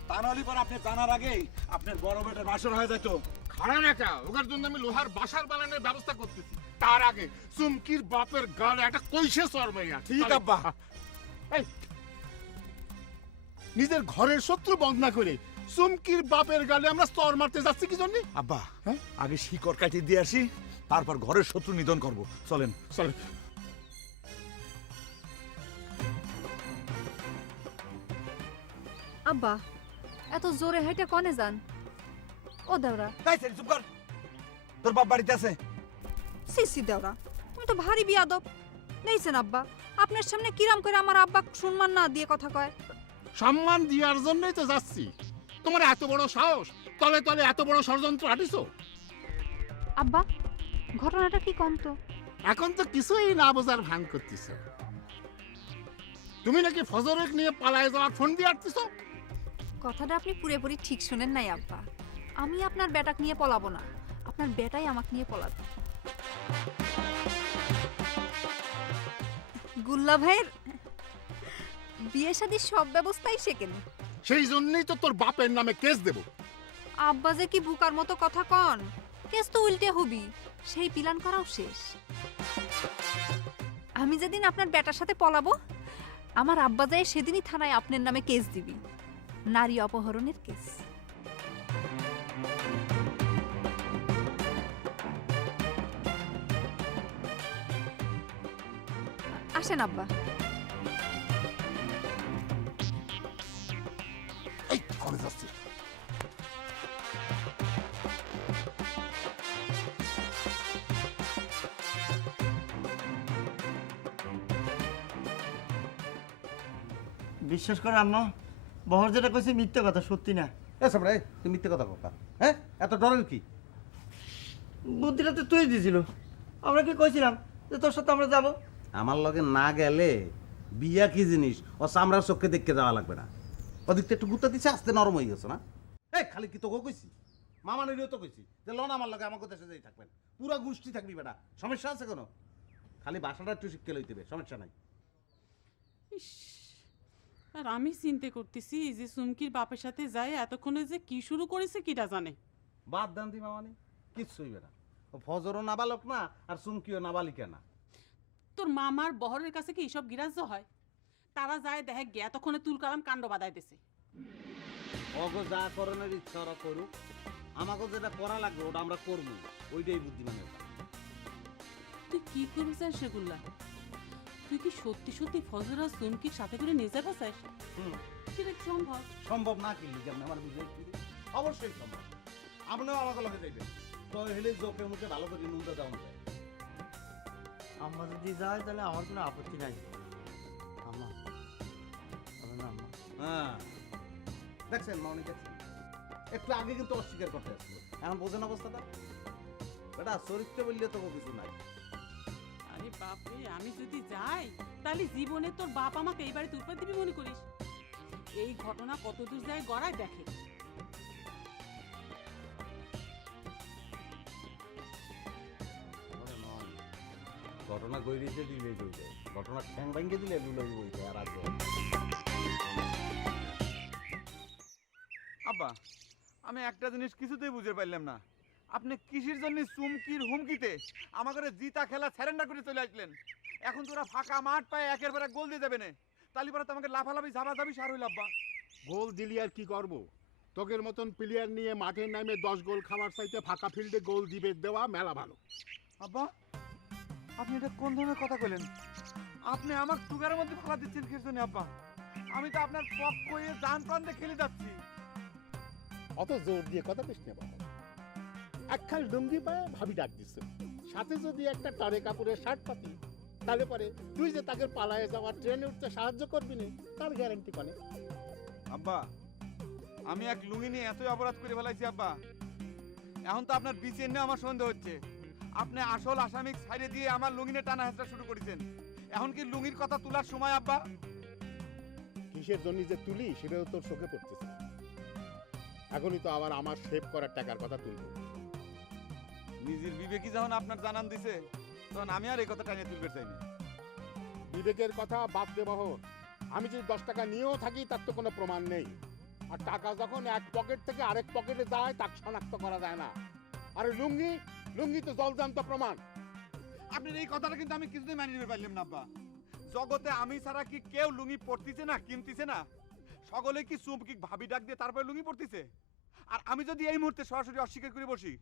তা নাহলে পর আপনি জানার আগেই আপনার বড় বেটার বাসর হয়ে যেত। খাড়া নাকা, ওখার জন্য আমি লোহার বাসার বানানোর ব্যবস্থা করতেছি। তার আগে চুমকির বাপের গালে একটা কইসে শর্মাইয়া। ঠিক আব্বা। নিজের ঘরের শত্রু বন্ধ না করে চুমকির বাপের গালে আমরা স্তর মারতে যাচ্ছি কি জন্য? আব্বা আগে শিকড় কাটিয়ে দিয়ে আসি, তারপর ঘরের শত্রু নিধন করব। চলেন চল। আব্বা এত জোরে হাইটা কনে যান? ও দেওরা, তাই সে চুপ কর, তোর বাপ বাড়িতে আছে। সিসি দেওরা, তুমি তো ভারী বিয়াদব। নেইছেন আব্বা, আপনার সামনে কিরাম করে আমার আব্বা সম্মান না দিয়ে কথা কয়? সম্মান দেওয়ার জন্যই তো যাচ্ছি। তোমার এত বড় সাহস, তলে তলে এত বড় ষড়যন্ত্র হাঁটিছো। আব্বা ঘটনাটা কি কম তো? এখন তো কিছুই না বোঝার ভান করতেছ। তুমি নাকি ফজরেক নিয়ে পালায় যাওয়ার ফোন দিয়ে আসতেছ। কথাটা আপনি পুরোপুরি ঠিক শুনেন নাই আব্বা। আমি আপনার বেটাক নিয়ে পলাবো না, আপনার বেটাই আমাকে নিয়ে পলাবে। গুল্লা ভাইয়ের বিয়ে শাদীর সব ব্যবস্থাই শেখেন। সেই জন্যই তো তোর বাপের নামে কেস দেব। আব্বা যে কি বুকার মতো কথা কন, কেস তো উল্টে হবি, সেই প্ল্যান করাও শেষ। আমি যেদিন আপনার বেটার সাথে পলাবো, আমার আব্বা যায় সেদিনই থানায় আপনার নামে কেস দিবি, নারী অপহরণের কেস। আসেন আব্বা। এই করে যাচ্ছি। বিশ্বাস করে আম্মা, বহর যেটা কইছে মিথ্যে কথা, সত্যি না। এসব রে, তুই মিথ্যে কথা কথা, হ্যাঁ? এত ডরের কি? বুদ্ধিটা তো তুই দিয়েছিল। আমরা কি কইছিলাম যে তোর সাথে আমরা যাব? আমার লগে না গেলে বিয়া কি জিনিস ও চামড়ার চোখে দেখতে যাওয়া লাগবে না। ওদিকটা একটু গুতা দিচ্ছে, আস্তে নরম হয়ে গেছে না? এই খালি কি তোকে কইছি, মামানিরও তো কইছি যে লন আমার লগে আমাকে দেশে যাই থাকবেন, পুরা গোষ্ঠী থাকবি বেটা, সমস্যা আছে কোনো? খালি বাসাটা একটু শিখতে লইতে, সমস্যা নাই। আর আমি চিন্তা করতেছি যে সুমকির বাপের সাথে যাই এতক্ষণে যে কি শুরু করেছে কিটা জানে। বাদ দেন দি মামানি, কিচ্ছু হইবে না। ও ফজরও নাবালক না আর চুমকিও নাবালিকা না। তোর মামার বহরের কাছে কি এসব গিরাজ্য হয়? তারা যায় দেখে গিয়া তখন তুল কালাম কাণ্ড বাদাইতেছে। অগো যা করণের ইচ্ছা ওরা করুক, আমাকে যেটা করা লাগবে ওটা আমরা করবো, ওইটাই বুদ্ধিমানের কাজ। তুই কি করবি চাস সেগুলা? তুই কি সত্যি সত্যি ফজর আর সুমকির সাথে করে নিয়ে যাবে চাস? সেটা কি সম্ভব? সম্ভব না কি লিখে আমার বুঝে? অবশ্যই সম্ভব। আপনিও আমাকে লগে যাইবেন, তো হলে জোকের মুখে ভালো করে নুনটা দেওয়া যায়। আম্মা যদি যায় তাহলে আমার কোনো আপত্তি নাই। আম্মা, আম্মা, হ্যাঁ দেখছেন মাউনি, দেখছেন একটু আগে কিন্তু অস্বীকার করতে আসলো, এখন বোঝেন অবস্থাটা? বেটা চরিত্র বললে তো কিছু নাই। আরে বাপরে, আমি যদি যাই তাহলে জীবনে তোর বাপ আমাকে এই বাড়িতে উপর দিবি মনে করিস? এই ঘটনা কত দূর যায় গড়ায় দেখে। ঘটনা গইরেছে দিলে গইরে, ঘটনা ঠ্যাং ভাঙ্গে দিলে লুলাই বইতে আর আগে। আব্বা আমি একটা জিনিস কিছুতেই বুঝতে পারলাম না, আপনি কিসের জন্য চুমকির হুমকিতে আমাকে জিতা খেলা স্যারেন্ডার করে চলে আসলেন? এখন তোরা ফাঁকা মাঠ পায় একের পর এক গোল দিয়ে যাবে না, তালি পরে তো আমাকে লাফালাফি ঝাপাঝাপি সার হইল। আব্বা গোল দিলি আর কি করব? তোকের মতন প্লেয়ার নিয়ে মাঠের নামে 10 গোল খাওয়ার চাইতে ফাঁকা ফিল্ডে গোল দিবে দেওয়া মেলা ভালো। আব্বা আপনি এটা কোন ধরনের কথা কইলেন? আপনি আমার টুকারের মধ্যে ফালা দিচ্ছেন কিসের জন্য? আব্বা আমি তো আপনার পক্ষ হয়ে জান প্রাণ দিয়ে খেলে যাচ্ছি। অত জোর দিয়ে কথা বেশ নেবা। একখান লুঙ্গি পায়ে ভাবি ডাক দিচ্ছে, সাথে যদি একটা টরে কাপড়ের শার্ট পাতি, তাহলে পরে তুই যে তাকে পালায়ে যাওয়া ট্রেনে উঠতে সাহায্য করবি না তার গ্যারান্টি কোনে? আব্বা আমি এক লুঙ্গি নিয়ে এতই অপরাধ করে ফেলাইছি আব্বা, এখন তো আপনার বিচার নিয়ে আমার সন্দেহ হচ্ছে। আপনি আসল আসামিক ছাইড়ে দিয়ে আমার লুঙ্গিনে টানা হেঁচড়া শুরু করেছেন, এখন কি লুঙ্গির কথা তোলার সময়? আব্বা কিসের জন্য যে তুলি সেটাও তোর চোখে পড়তেছে। এখনই তো আবার আমার সেভ করার টাকার কথা তুলবো। নিজের বিবেকই যখন আপনার জানান দিছে তখন আমি আর এই কথা টানিয়ে তুলতে চাইনি। বিবেকের কথা বাদ দে বহর, আমি যদি 10 টাকা নিয়েও থাকি তার তো কোনো প্রমাণ নেই। আর টাকা যখন এক পকেট থেকে আরেক পকেটে যায় তাকে শনাক্ত করা যায় না। আর লুঙ্গি লুঙ্গি তো জলজান্ত প্রমাণ। আপনার এই কথাটা কিন্তু আমি কিছুতেই মানিয়ে নিতে পারলাম না আব্বা। জগতে আমি ছাড়া কি কেউ লুঙ্গি পরতিছে না, কিনতিছে না? সকলে কি চুমকি ভাবি ডাক দিয়ে তারপরে লুঙ্গি পড়তেছে? আর আমি যদি এই মুহূর্তে সরাসরি অস্বীকার করে বসি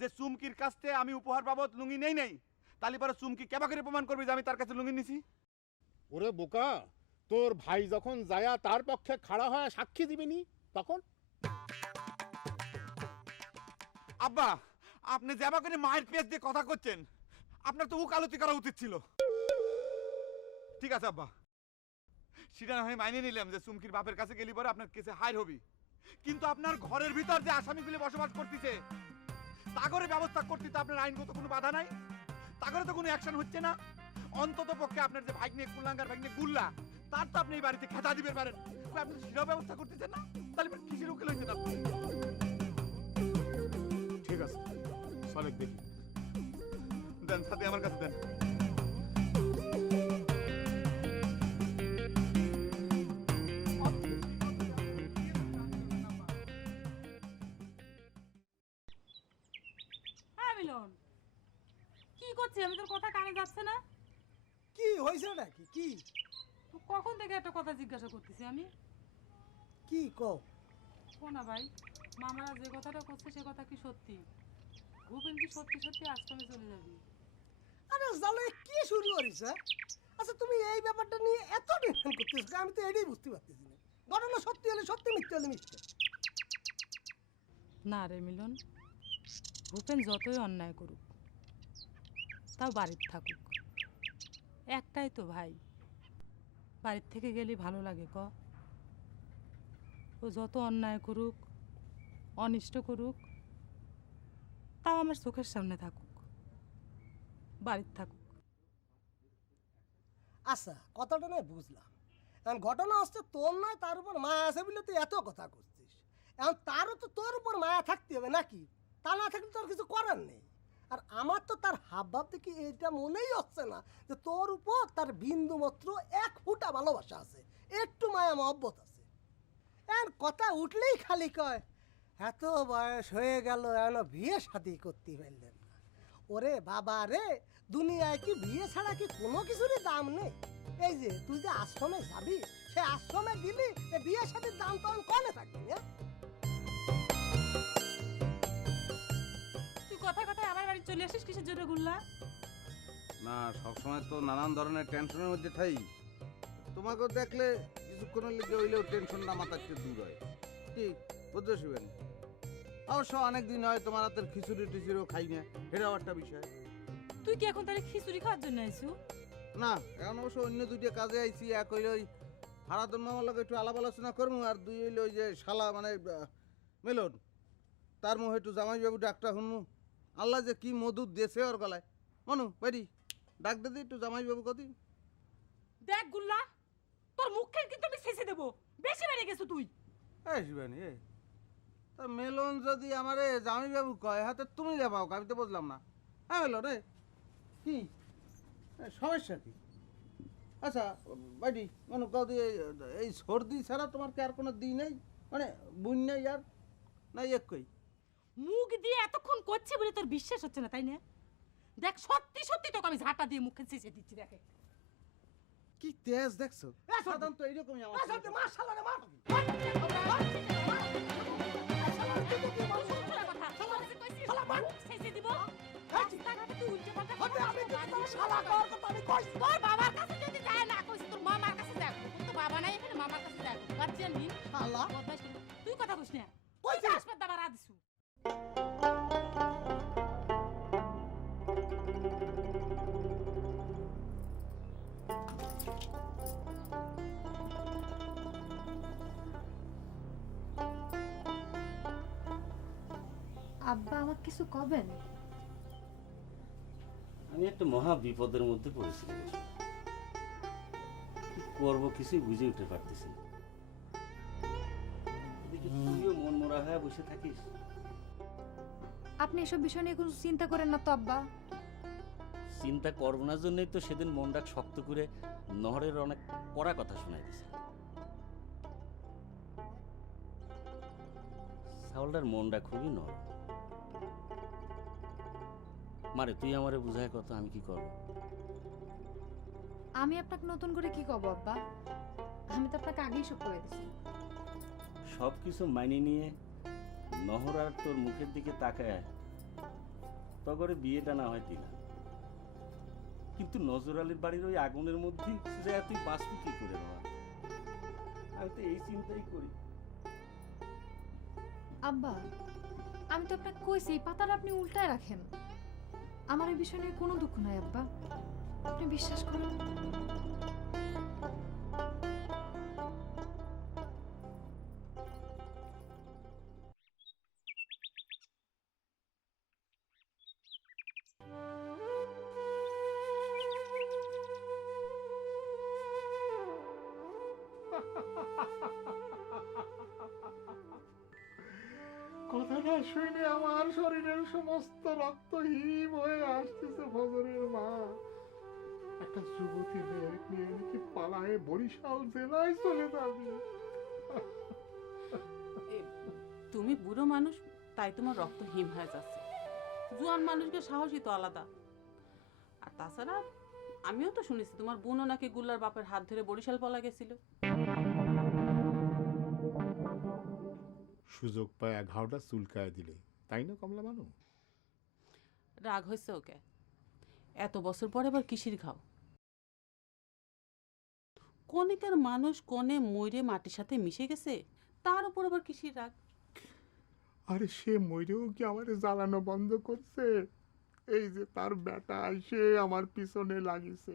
যে চুমকির কাছ থেকে আমি উপহার বাবদ লুঙ্গি নেই তাহলে পরে চুমকি কেবা করে প্রমাণ করবে যে আমি তার কাছে লুঙ্গি নিছি? ওরে বোকা, তোর ভাই যখন যায়া তার পক্ষে খাড়া হয় সাক্ষী দিবিনি তখন? আব্বা, আপনি যেবা করে মায়ের পেজ দিয়ে কথা করছেন, আপনার তো উকালতি করা উচিত ছিল। ঠিক আছে আব্বা, সেটা আমি মাইনে নিলাম যে চুমকির বাপের কাছে গেলি পরে আপনার কেসে হার হবি, কিন্তু আপনার ঘরের ভিতর যে আসামিগুলি বসবাস করতেছে তাগরে ব্যবস্থা করতে তো আপনার আইনগত কোনো বাধা নাই, তাগরে তো কোনো অ্যাকশন হচ্ছে না। অন্তত পক্ষে আপনার যে ভাগ্নে কুলাঙ্গার ভাগ্নে গুল্লা, তার তো আপনি এই বাড়িতে খেতা দিবেন পারেন, আপনি সেটাও ব্যবস্থা করতেছেন না, তাহলে কিসের উকিল হয়েছেন আপনি? ঠিক আছে, চলে দেখি। দেন সাথে আমার কাছে দেন। হ্যাঁ মিলন, কি করছিস? আমি তোর কথা কানে যাচ্ছে না। কি হয়েছে নাকি? কি তুই কখন থেকে একটা কথা জিজ্ঞাসা করতেছি আমি? কি কও? না ভাই, মামারা যে কথাটা করছে সে কথা কি সত্যি? ভূপেন কি সত্যি সত্যি আশ্রমে চলে যাবি? আরে জানো কি শুরু করিস? আচ্ছা তুমি এই ব্যাপারটা নিয়ে এত টেনশন করতেছ, আমি তো এটাই বুঝতে পারতেছি না। ঘটনা সত্যি হলে সত্যি, মিথ্যে হলে মিথ্যে। না রে মিলন, ভূপেন যতই অন্যায় করুক তাও বাড়ির থাকুক। একটাই তো ভাই, বাড়ির থেকে গেলে ভালো লাগে ক? ও যত অন্যায় করুক, অনিষ্ট করুক, তাও আমার চোখের সামনে থাকুক, বাড়ির থাকুক। আচ্ছা কথাটা নয় বুঝলাম, এখন ঘটনা হচ্ছে তোর নয় তার উপর মায়া আছে বলে তুই এত কথা করছিস। এখন তারও তো তোর উপর মায়া থাকতে হবে নাকি? তা না থাকলে তোর কিছু করার নেই। আর আমার তো তার হাব ভাব দেখি এটা মনেই হচ্ছে না যে তোর উপর তার বিন্দু মাত্র 1 ফুটা ভালোবাসা আছে, একটু মায়া মহব্বত আছে। এখন কথা উঠলেই খালি কয় এত বয়স হয়ে গেল এখনো বিয়ে শাদি করতে পারলেন না। ওরে বাবা রে, দুনিয়ায় কি বিয়ে ছাড়া কি কোনো কিছুরই দাম নেই? এই যে তুই যে আশ্রমে যাবি, সে আশ্রমে গেলি বিয়ে শাদির দাম তখন কনে থাকবি? তুই কথায় কথায় আমার বাড়ি চলে আসিস কিসের জন্য গুল্লা? না, সবসময় তো নানান ধরনের টেনশনের মধ্যে থাই। তোমাকেও দেখলে কিছুক্ষণের লিগে হইলেও টেনশনটা মাথার থেকে দূর হয়। কি বুঝতে শিবেন? অবশ্য অনেকদিন হয় তোমার হাতের খিচুড়ি টিচুড়িও খাই না, সেটাও একটা বিষয়। তুই কি এখন তাহলে খিচুড়ি খাওয়ার জন্য আইসু? না, এখন অবশ্য অন্য দুইটা কাজে আইছি। এক হইল ওই হারাদন মামার লগে একটু আলাপ আলোচনা করবো, আর দুই হইল ওই যে শালা মানে মেলন, তার মুখে একটু জামাইবাবু ডাকটা শুনবো। আল্লাহ যে কি মধু দেশে ওর গলায়। মনু বাড়ি ডাক দে একটু জামাইবাবু কদি। দেখ গুল্লা, তোর মুখে কিন্তু আমি শেষে দেবো, বেশি বেড়ে গেছো তুই। এই শিবানী, তা মেলন যদি আমারে জামাইবাবু কয় হাতে তুমি যাবাও, আমি তো বুঝলাম না। হ্যাঁ মেলন রে, কি সমস্যা কি? আচ্ছা বাড়ি মনে কদি এই সর্দি ছাড়া তোমার কি আর কোনো দিন নেই, মানে বুন নেই আর নাই একই? মুখ দিয়ে এতক্ষণ করছি বলে তোর বিশ্বাস হচ্ছে না তাই না? দেখ সত্যি সত্যি তোকে আমি ঝাঁটা দিয়ে মুখে চেঁচে দিচ্ছি। দেখে কি তেজ দেখছো? সাধারণত এইরকমই আমার বাবার কাছে যদি যায় না কইস তোর মামার কাছে যাক, তোর বাবা নাই এখানে, মামার কাছে যাক। গার্জিয়ান নি শালা, তুই কথা কইস না, কইছিস আসবে দাবার আদিছু। আব্বা আমাকে কিছু কবেন? আমি একটা মহা বিপদের মধ্যে পড়েছি, কি করবো কিছুই বুঝে উঠতে পারতেছি না। এদিকে তুইও মন মরা হয়ে বসে থাকিস। আপনি এসব বিষয় নিয়ে কোনো চিন্তা করেন না তো আব্বা। চিন্তা করবো না জন্যই তো সেদিন মনটা শক্ত করে নহরের অনেক কড়া কথা শোনাই দিছে। ছাগলটার মনটা খুবই নরম। মারে তুই আমারে বুঝায় কত, আমি কি করব? আমি আপনাকে নতুন করে কি কব আব্বা? আমি তো আপনাকে আগেই সব করে দিছি। সব কিছু মানিয়ে নিয়ে নহর আর তোর মুখের দিকে তাকায় তগরে বিয়েটা না হয় দিলাম, কিন্তু নজর আলীর বাড়ির ওই আগুনের মধ্যে যে তুই বাঁচবি কি করে বাবা? আমি তো এই চিন্তাই করি। আব্বা, আমি তো আপনাকে কইছি এই পাতাটা আপনি উল্টায় রাখেন। আমার এই বিষয় নিয়ে কোনো দুঃখ নাই আব্বা, আপনি বিশ্বাস করেন। কথাটা শুনে আমার শরীরের সমস্ত রক্ত হিম হয়ে আসতেছে। ফজরের মা, একটা যুবতী মেয়ে নিয়ে নাকি পালায়ে বরিশাল জেলায় চলে যাবি। তুমি বুড়ো মানুষ, তাই তোমার রক্ত হিম হয়ে যাচ্ছে। জোয়ান মানুষকে সাহসী তো আলাদা। আর তাছাড়া আমিও তো শুনেছি তোমার বোনও নাকি গুল্লার বাপের হাত ধরে বরিশাল পলা গেছিল। সুযোগ পায় ঘাওটা চুলকায় দিলে, তাই না কমলা মানু? রাগ হয়েছে ওকে, এত বছর পরে আবার কিসির ঘাও? কনেকার মানুষ কনে ময়ূরে মাটির সাথে মিশে গেছে, তার উপর আবার কিসির রাগ? আরে সে ময়ূরেও কি আমার জ্বালানো বন্ধ করছে? এই যে তার বেটা সে আমার পিছনে লাগিছে।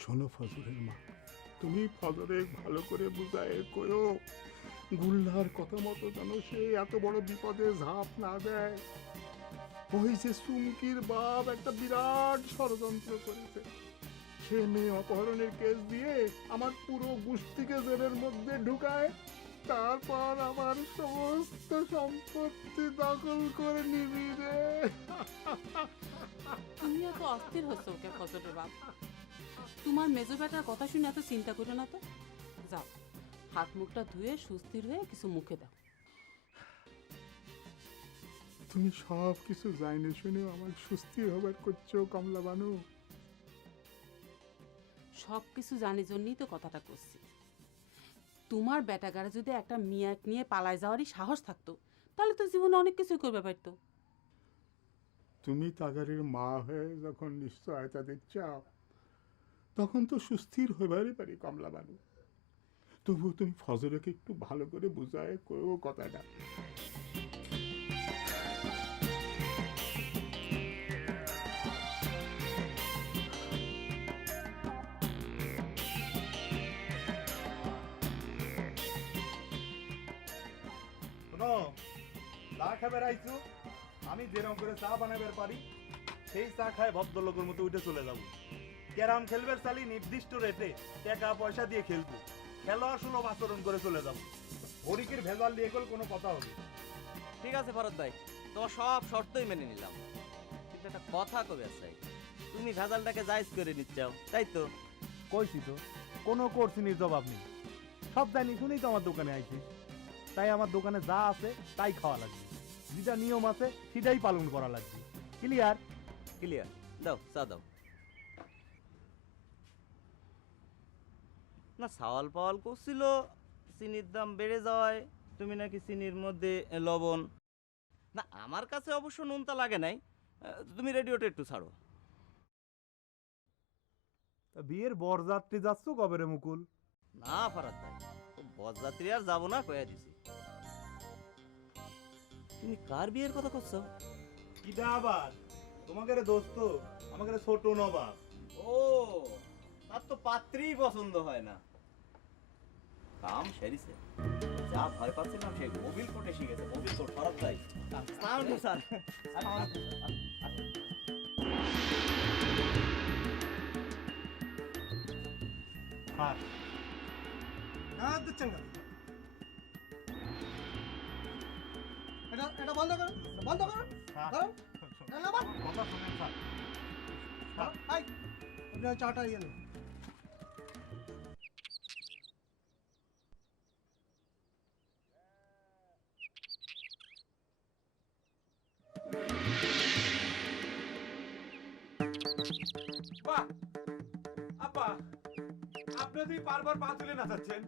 শোনো ফজরের মা, তুমি ফজরে ভালো করে বুঝায় কয়ো গুল্লার কথা মতো যেন সে এত বড় বিপদে ঝাঁপ না দেয়। ওই যে সুমকির বাপ একটা বিরাট ষড়যন্ত্র করেছে। সে মেয়ে অপহরণের কেস দিয়ে আমার পুরো গোষ্ঠীকে জেলের মধ্যে ঢুকায়, তারপর আমার সমস্ত সম্পত্তি দখল করে নিবি রে। তুমি এত অস্থির হচ্ছে ওকে ফজরের বাপ। তোমার মেজো বেটার কথা শুনে এত চিন্তা করো না তো। যাও, হাত মুখটা ধুয়ে সুস্থির হয়ে কিছু মুখে দাও। তুমি সব কিছু জাইনে শুনে আমার সুস্থির হবার করছো কমলা বানু। সব কিছু জানি জন্যই তো কথাটা করছি। তোমার বেটাগারে যদি একটা মিয়াক নিয়ে পালায় যাওয়ারই সাহস থাকতো, তাহলে তো জীবনে অনেক কিছু করবে পারতো। তুমি তাগারের মা হয়ে যখন নিশ্চয়তা দিচ্ছ, তখন তো সুস্থির হইবারই পারি কমলা বানু। তবুও তুমি ফজরকে একটু ভালো করে বুঝায় কয়েও কথাটা। শোনো, চা খাবার আইছো, আমি যেরকম করে চা বানাবার পারি সেই চা খায় ভদ্রলোকের মতো উঠে চলে যাবো। ক্যারাম খেলবার চালি নির্দিষ্ট রেটে টাকা পয়সা দিয়ে খেলবো, খেলোয়াড় সুলভ আচরণ করে চলে যাবো। হরিকের ভেজাল দিয়ে কোনো কথা হবে। ঠিক আছে ভরত ভাই, তোমার সব শর্তই মেনে নিলাম, কিন্তু একটা কথা কবে চাই, তুমি ভেজালটাকে জায়েজ করে নিচ্ছাও, তাই তো? কইছি তো, কোনো কোর্সিনির জবাব নেই। সব জানি শুনেই তো আমার দোকানে আইছিস, তাই আমার দোকানে যা আছে তাই খাওয়া লাগবে, যেটা নিয়ম আছে সেটাই পালন করা লাগবে। ক্লিয়ার? ক্লিয়ার। দাও চা দাও। না, সাওয়াল পাওয়াল করছিল চিনির দাম বেড়ে যাওয়ায় তুমি নাকি চিনির মধ্যে লবণ। না, আমার কাছে অবশ্য নুনতা লাগে নাই। তুমি রেডিওটা একটু ছাড়ো। তা বিয়ের বরযাত্রী যাচ্ছ কবে রে মুকুল? না ফারাদ ভাই, বরযাত্রী আর যাবো না, কয়া দিছি। তুমি কার বিয়ের কথা করছো? কিটা আবার? তোমাকে রে দোস্ত, আমাকে রে ছোট নবাব। ও, তার তো পাত্রীই পছন্দ হয় না। কাম সেরিছে, যা ভয় পাচ্ছিলাম সেই মোবিল কোট এসে গেছে। মোবিল কোট ফারাদ ভাই, স্যার। হ্যাঁ, হ্যাঁ দিচ্ছেন কেন? এটা বন্ধ করো, বন্ধ করো। ধরো, নাহলে আবার। কথা শুনেন স্যার। এই, আপনার চাটা ইয়ে নেই। বাহ, আপা, আপনি আপনি যদি বারবার পা তুলে নাচাচ্ছেন,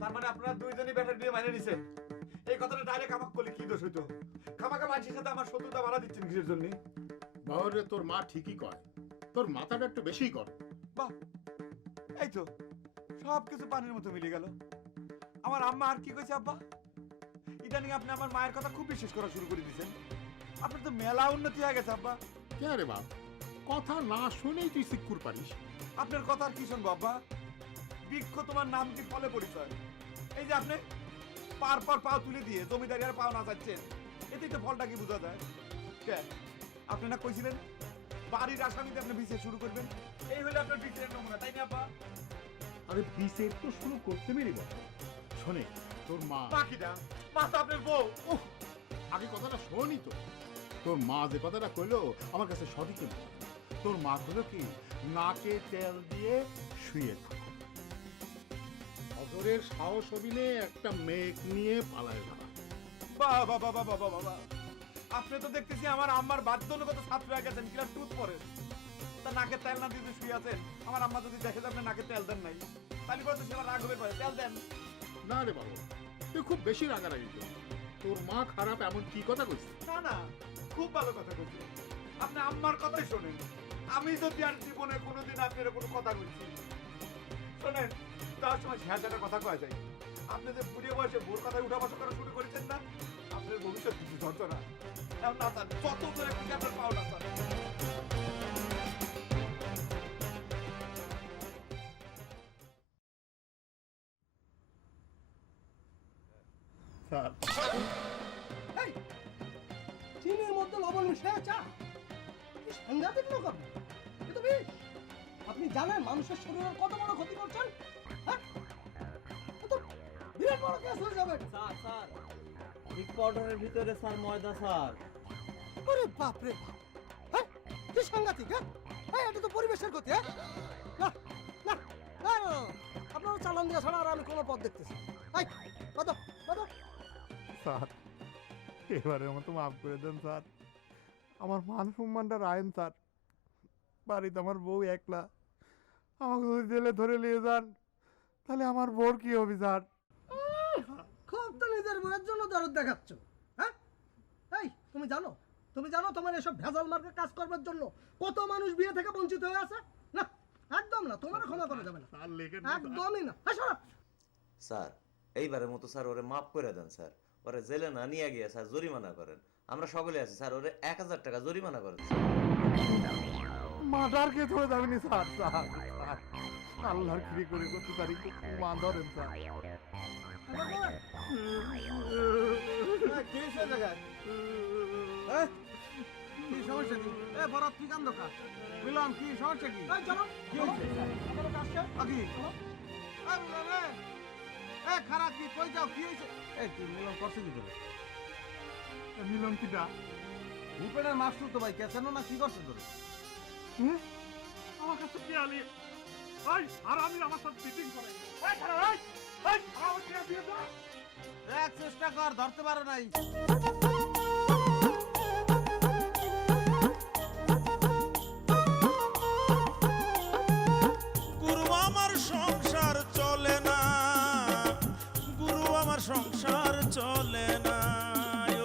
তার মানে আপনারা দুইজনই ব্যাটার দিয়ে মাইনে নিছেন। এই কথাটা ডাইরেক্ট আমাকে বলে কি দোষ হইতো? খামাখা মানুষের সাথে আমার শত্রুতা বাড়া দিচ্ছেন কিসের জন্য? বাবারে, তোর মা ঠিকই কয়, তোর মাথাটা একটু বেশিই কর। বাহ, এই তো সব কিছু পানির মতো মিলে গেল। আমার আম্মা আর কি কইছে আব্বা? ইদানিং আপনি আমার মায়ের কথা খুব বিশ্বাস করা শুরু করে দিয়েছেন। আপনার তো মেলা উন্নতি হয়ে গেছে আব্বা। কে রে বাপ, কথা না শুনেই তুই সিক্কুর পারিস। আপনার কথা আর কি শুনবো আব্বা? বৃক্ষ তোমার নাম কি ফলে পরিচয়? এই যে আপনি পার পর পাও তুলে দিয়ে জমিদারি আর পাও না যাচ্ছেন, এতেই তো ফলটা কি বোঝা যায়? কে আপনি না কইছিলেন বাড়ির আসামিতে আপনি বিচার শুরু করবেন? এই হলো আপনার বিচারের নমুনা, তাই না আব্বা? আরে বিচার তো শুরু করতে মেরি বাবা। শোনে, তোর মা বাকিটা মা তো আপনার বউ। ওহ, আগে কথাটা শোনি তো। তোর মা যে কথাটা কইলো আমার কাছে সঠিকই মনে হয়। তোর মা কইলো কি, নাকে তেল দিয়ে শুয়ে থাকো, অজরের সাহস অভিনে একটা মেঘ নিয়ে পালায় যাওয়া। বাহ বাহ বাহ বাহ বাহ বাহ, আপনি তো দেখতেছি আমার আম্মার বাধ্যগত ছাত্র হয়ে গেছেন। কিনা টুথ পরেন তা নাকে তেল না দিতে শুয়ে আছেন। আমার আম্মা যদি দেখে যে আপনি নাকে তেল দেন নাই, তাহলে বলতে সে আমার রাগ হবে, তেল দেন। না রে বাবা, তুই খুব বেশি রাগারাগি করিস। তোর মা খারাপ এমন কি কথা কইছিস? না না, খুব ভালো কথা বলছি। আপনি আম্মার কথাই শোনেন। আমি যদি আর জীবনে কোনোদিন আপনার কোনো কথা বলছি শোনেন, তার সময় ঝাঁঝাটা কথা কয়া যায়। আপনি যে বুড়িয়ে বয়সে ভোর কথায় উঠা বসা করা শুরু করেছেন না, আপনার ভবিষ্যৎ কিছু ধরতো না। এখন না চান যত করে খুঁজে আপনার পাও না চান। স্যার, এই, চিনির মধ্যে লবণ মিশিয়ে চা, কি সাংঘাতিক লোক আপনি! এ তো বিষ। আপনি জানেন মানুষের শরীরের কত বড় ক্ষতি করছেন? হ্যাঁ, এ তো বিরাট বড় কেস হয়ে যাবে। স্যার স্যার বিগ পাউডারের ভিতরে স্যার ময়দা স্যার। আরে বাপ রে বাপ! হ্যাঁ, কি সাংঘাতিক! হ্যাঁ, এই, এটা তো পরিবেশের ক্ষতি। হ্যাঁ, না না না না, আপনারা চালান দিয়ে ছাড়া আর আমি কোনো পথ দেখতেছি। এই, কত কত? স্যার, এবারের মতো মাফ করে দেন স্যার। আমার মান সম্মানটা রায়েন স্যার। বাড়িতে আমার বউ একলা, আমাকে যদি জেলে ধরে নিয়ে যান তাহলে আমার বউর কি হবে স্যার? খুব তো নিজের বউয়ের জন্য দরদ দেখাচ্ছ। হ্যাঁ, এই, তুমি জানো তোমার এসব ভেজাল মার্কে কাজ করবার জন্য কত মানুষ বিয়ে থেকে বঞ্চিত হয়ে আছে? না, একদম না, তোমার ক্ষমা করা যাবে না, একদমই না। হ্যাঁ, শোনো। স্যার এইবারের মতো স্যার ওরে মাফ করে দেন স্যার। ওরে জেলে না নিয়ে গিয়ে স্যার জরিমানা করেন। আমরা সকলে আছি স্যার, ওরে 1000 টাকা জরিমানা করেন। মার্ডার কে ধরে যাবেনি স্যার? স্যার, আল্লাহর খিরি করে কত তারিখ মা ধরেন স্যার। কি সমস্যা কি? এ ভরত, কি কাম দোকা? মিলন, কি সমস্যা কি? এই, চলো, কি হয়েছে? আপনারা কাজ শেষ? আকি এ মিলন, এ খারাপ, কি কই যাও? কি হয়েছে? এ কি মিলন করছে কি তোরে? মিলন কিটা? ভূপেনের মাস্টার তো ভাই কেছেন না, কি করছে তোরে? আমার কাছে কি আলি? এই, আর আমি আমার সাথে মিটিং করে। এই খারাপ, এই আমার কি দিয়ে দাও। দেখ, চেষ্টা কর, ধরতে পারো নাই। গুরু আমার সংসার চলে না, গুরু আমার সংসার চলে না।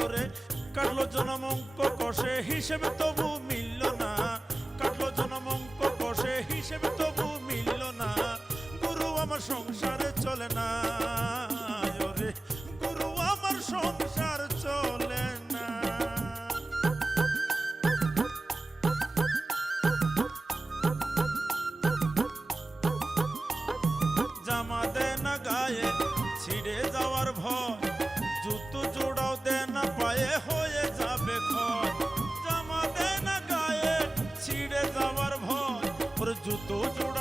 ওরে কাটলো জনমঙ্ক কষে, হিসেবে তবু মিলল না। কাটলো জনমঙ্ক কষে, হিসেবে তবু মিলল না। গুরু আমার সংসারে চলে না। ওরে গুরু আমার সংসার চলে না। জামা দে না গায়ে, ছিঁড়ে যাওয়ার ভয়। জুতো জোড়াও দে না পায়ে, হয়ে যাবে ক্ষয়। জামা দে না গায়ে, ছিঁড়ে যাওয়ার ভয়। ওর জুতো জোড়া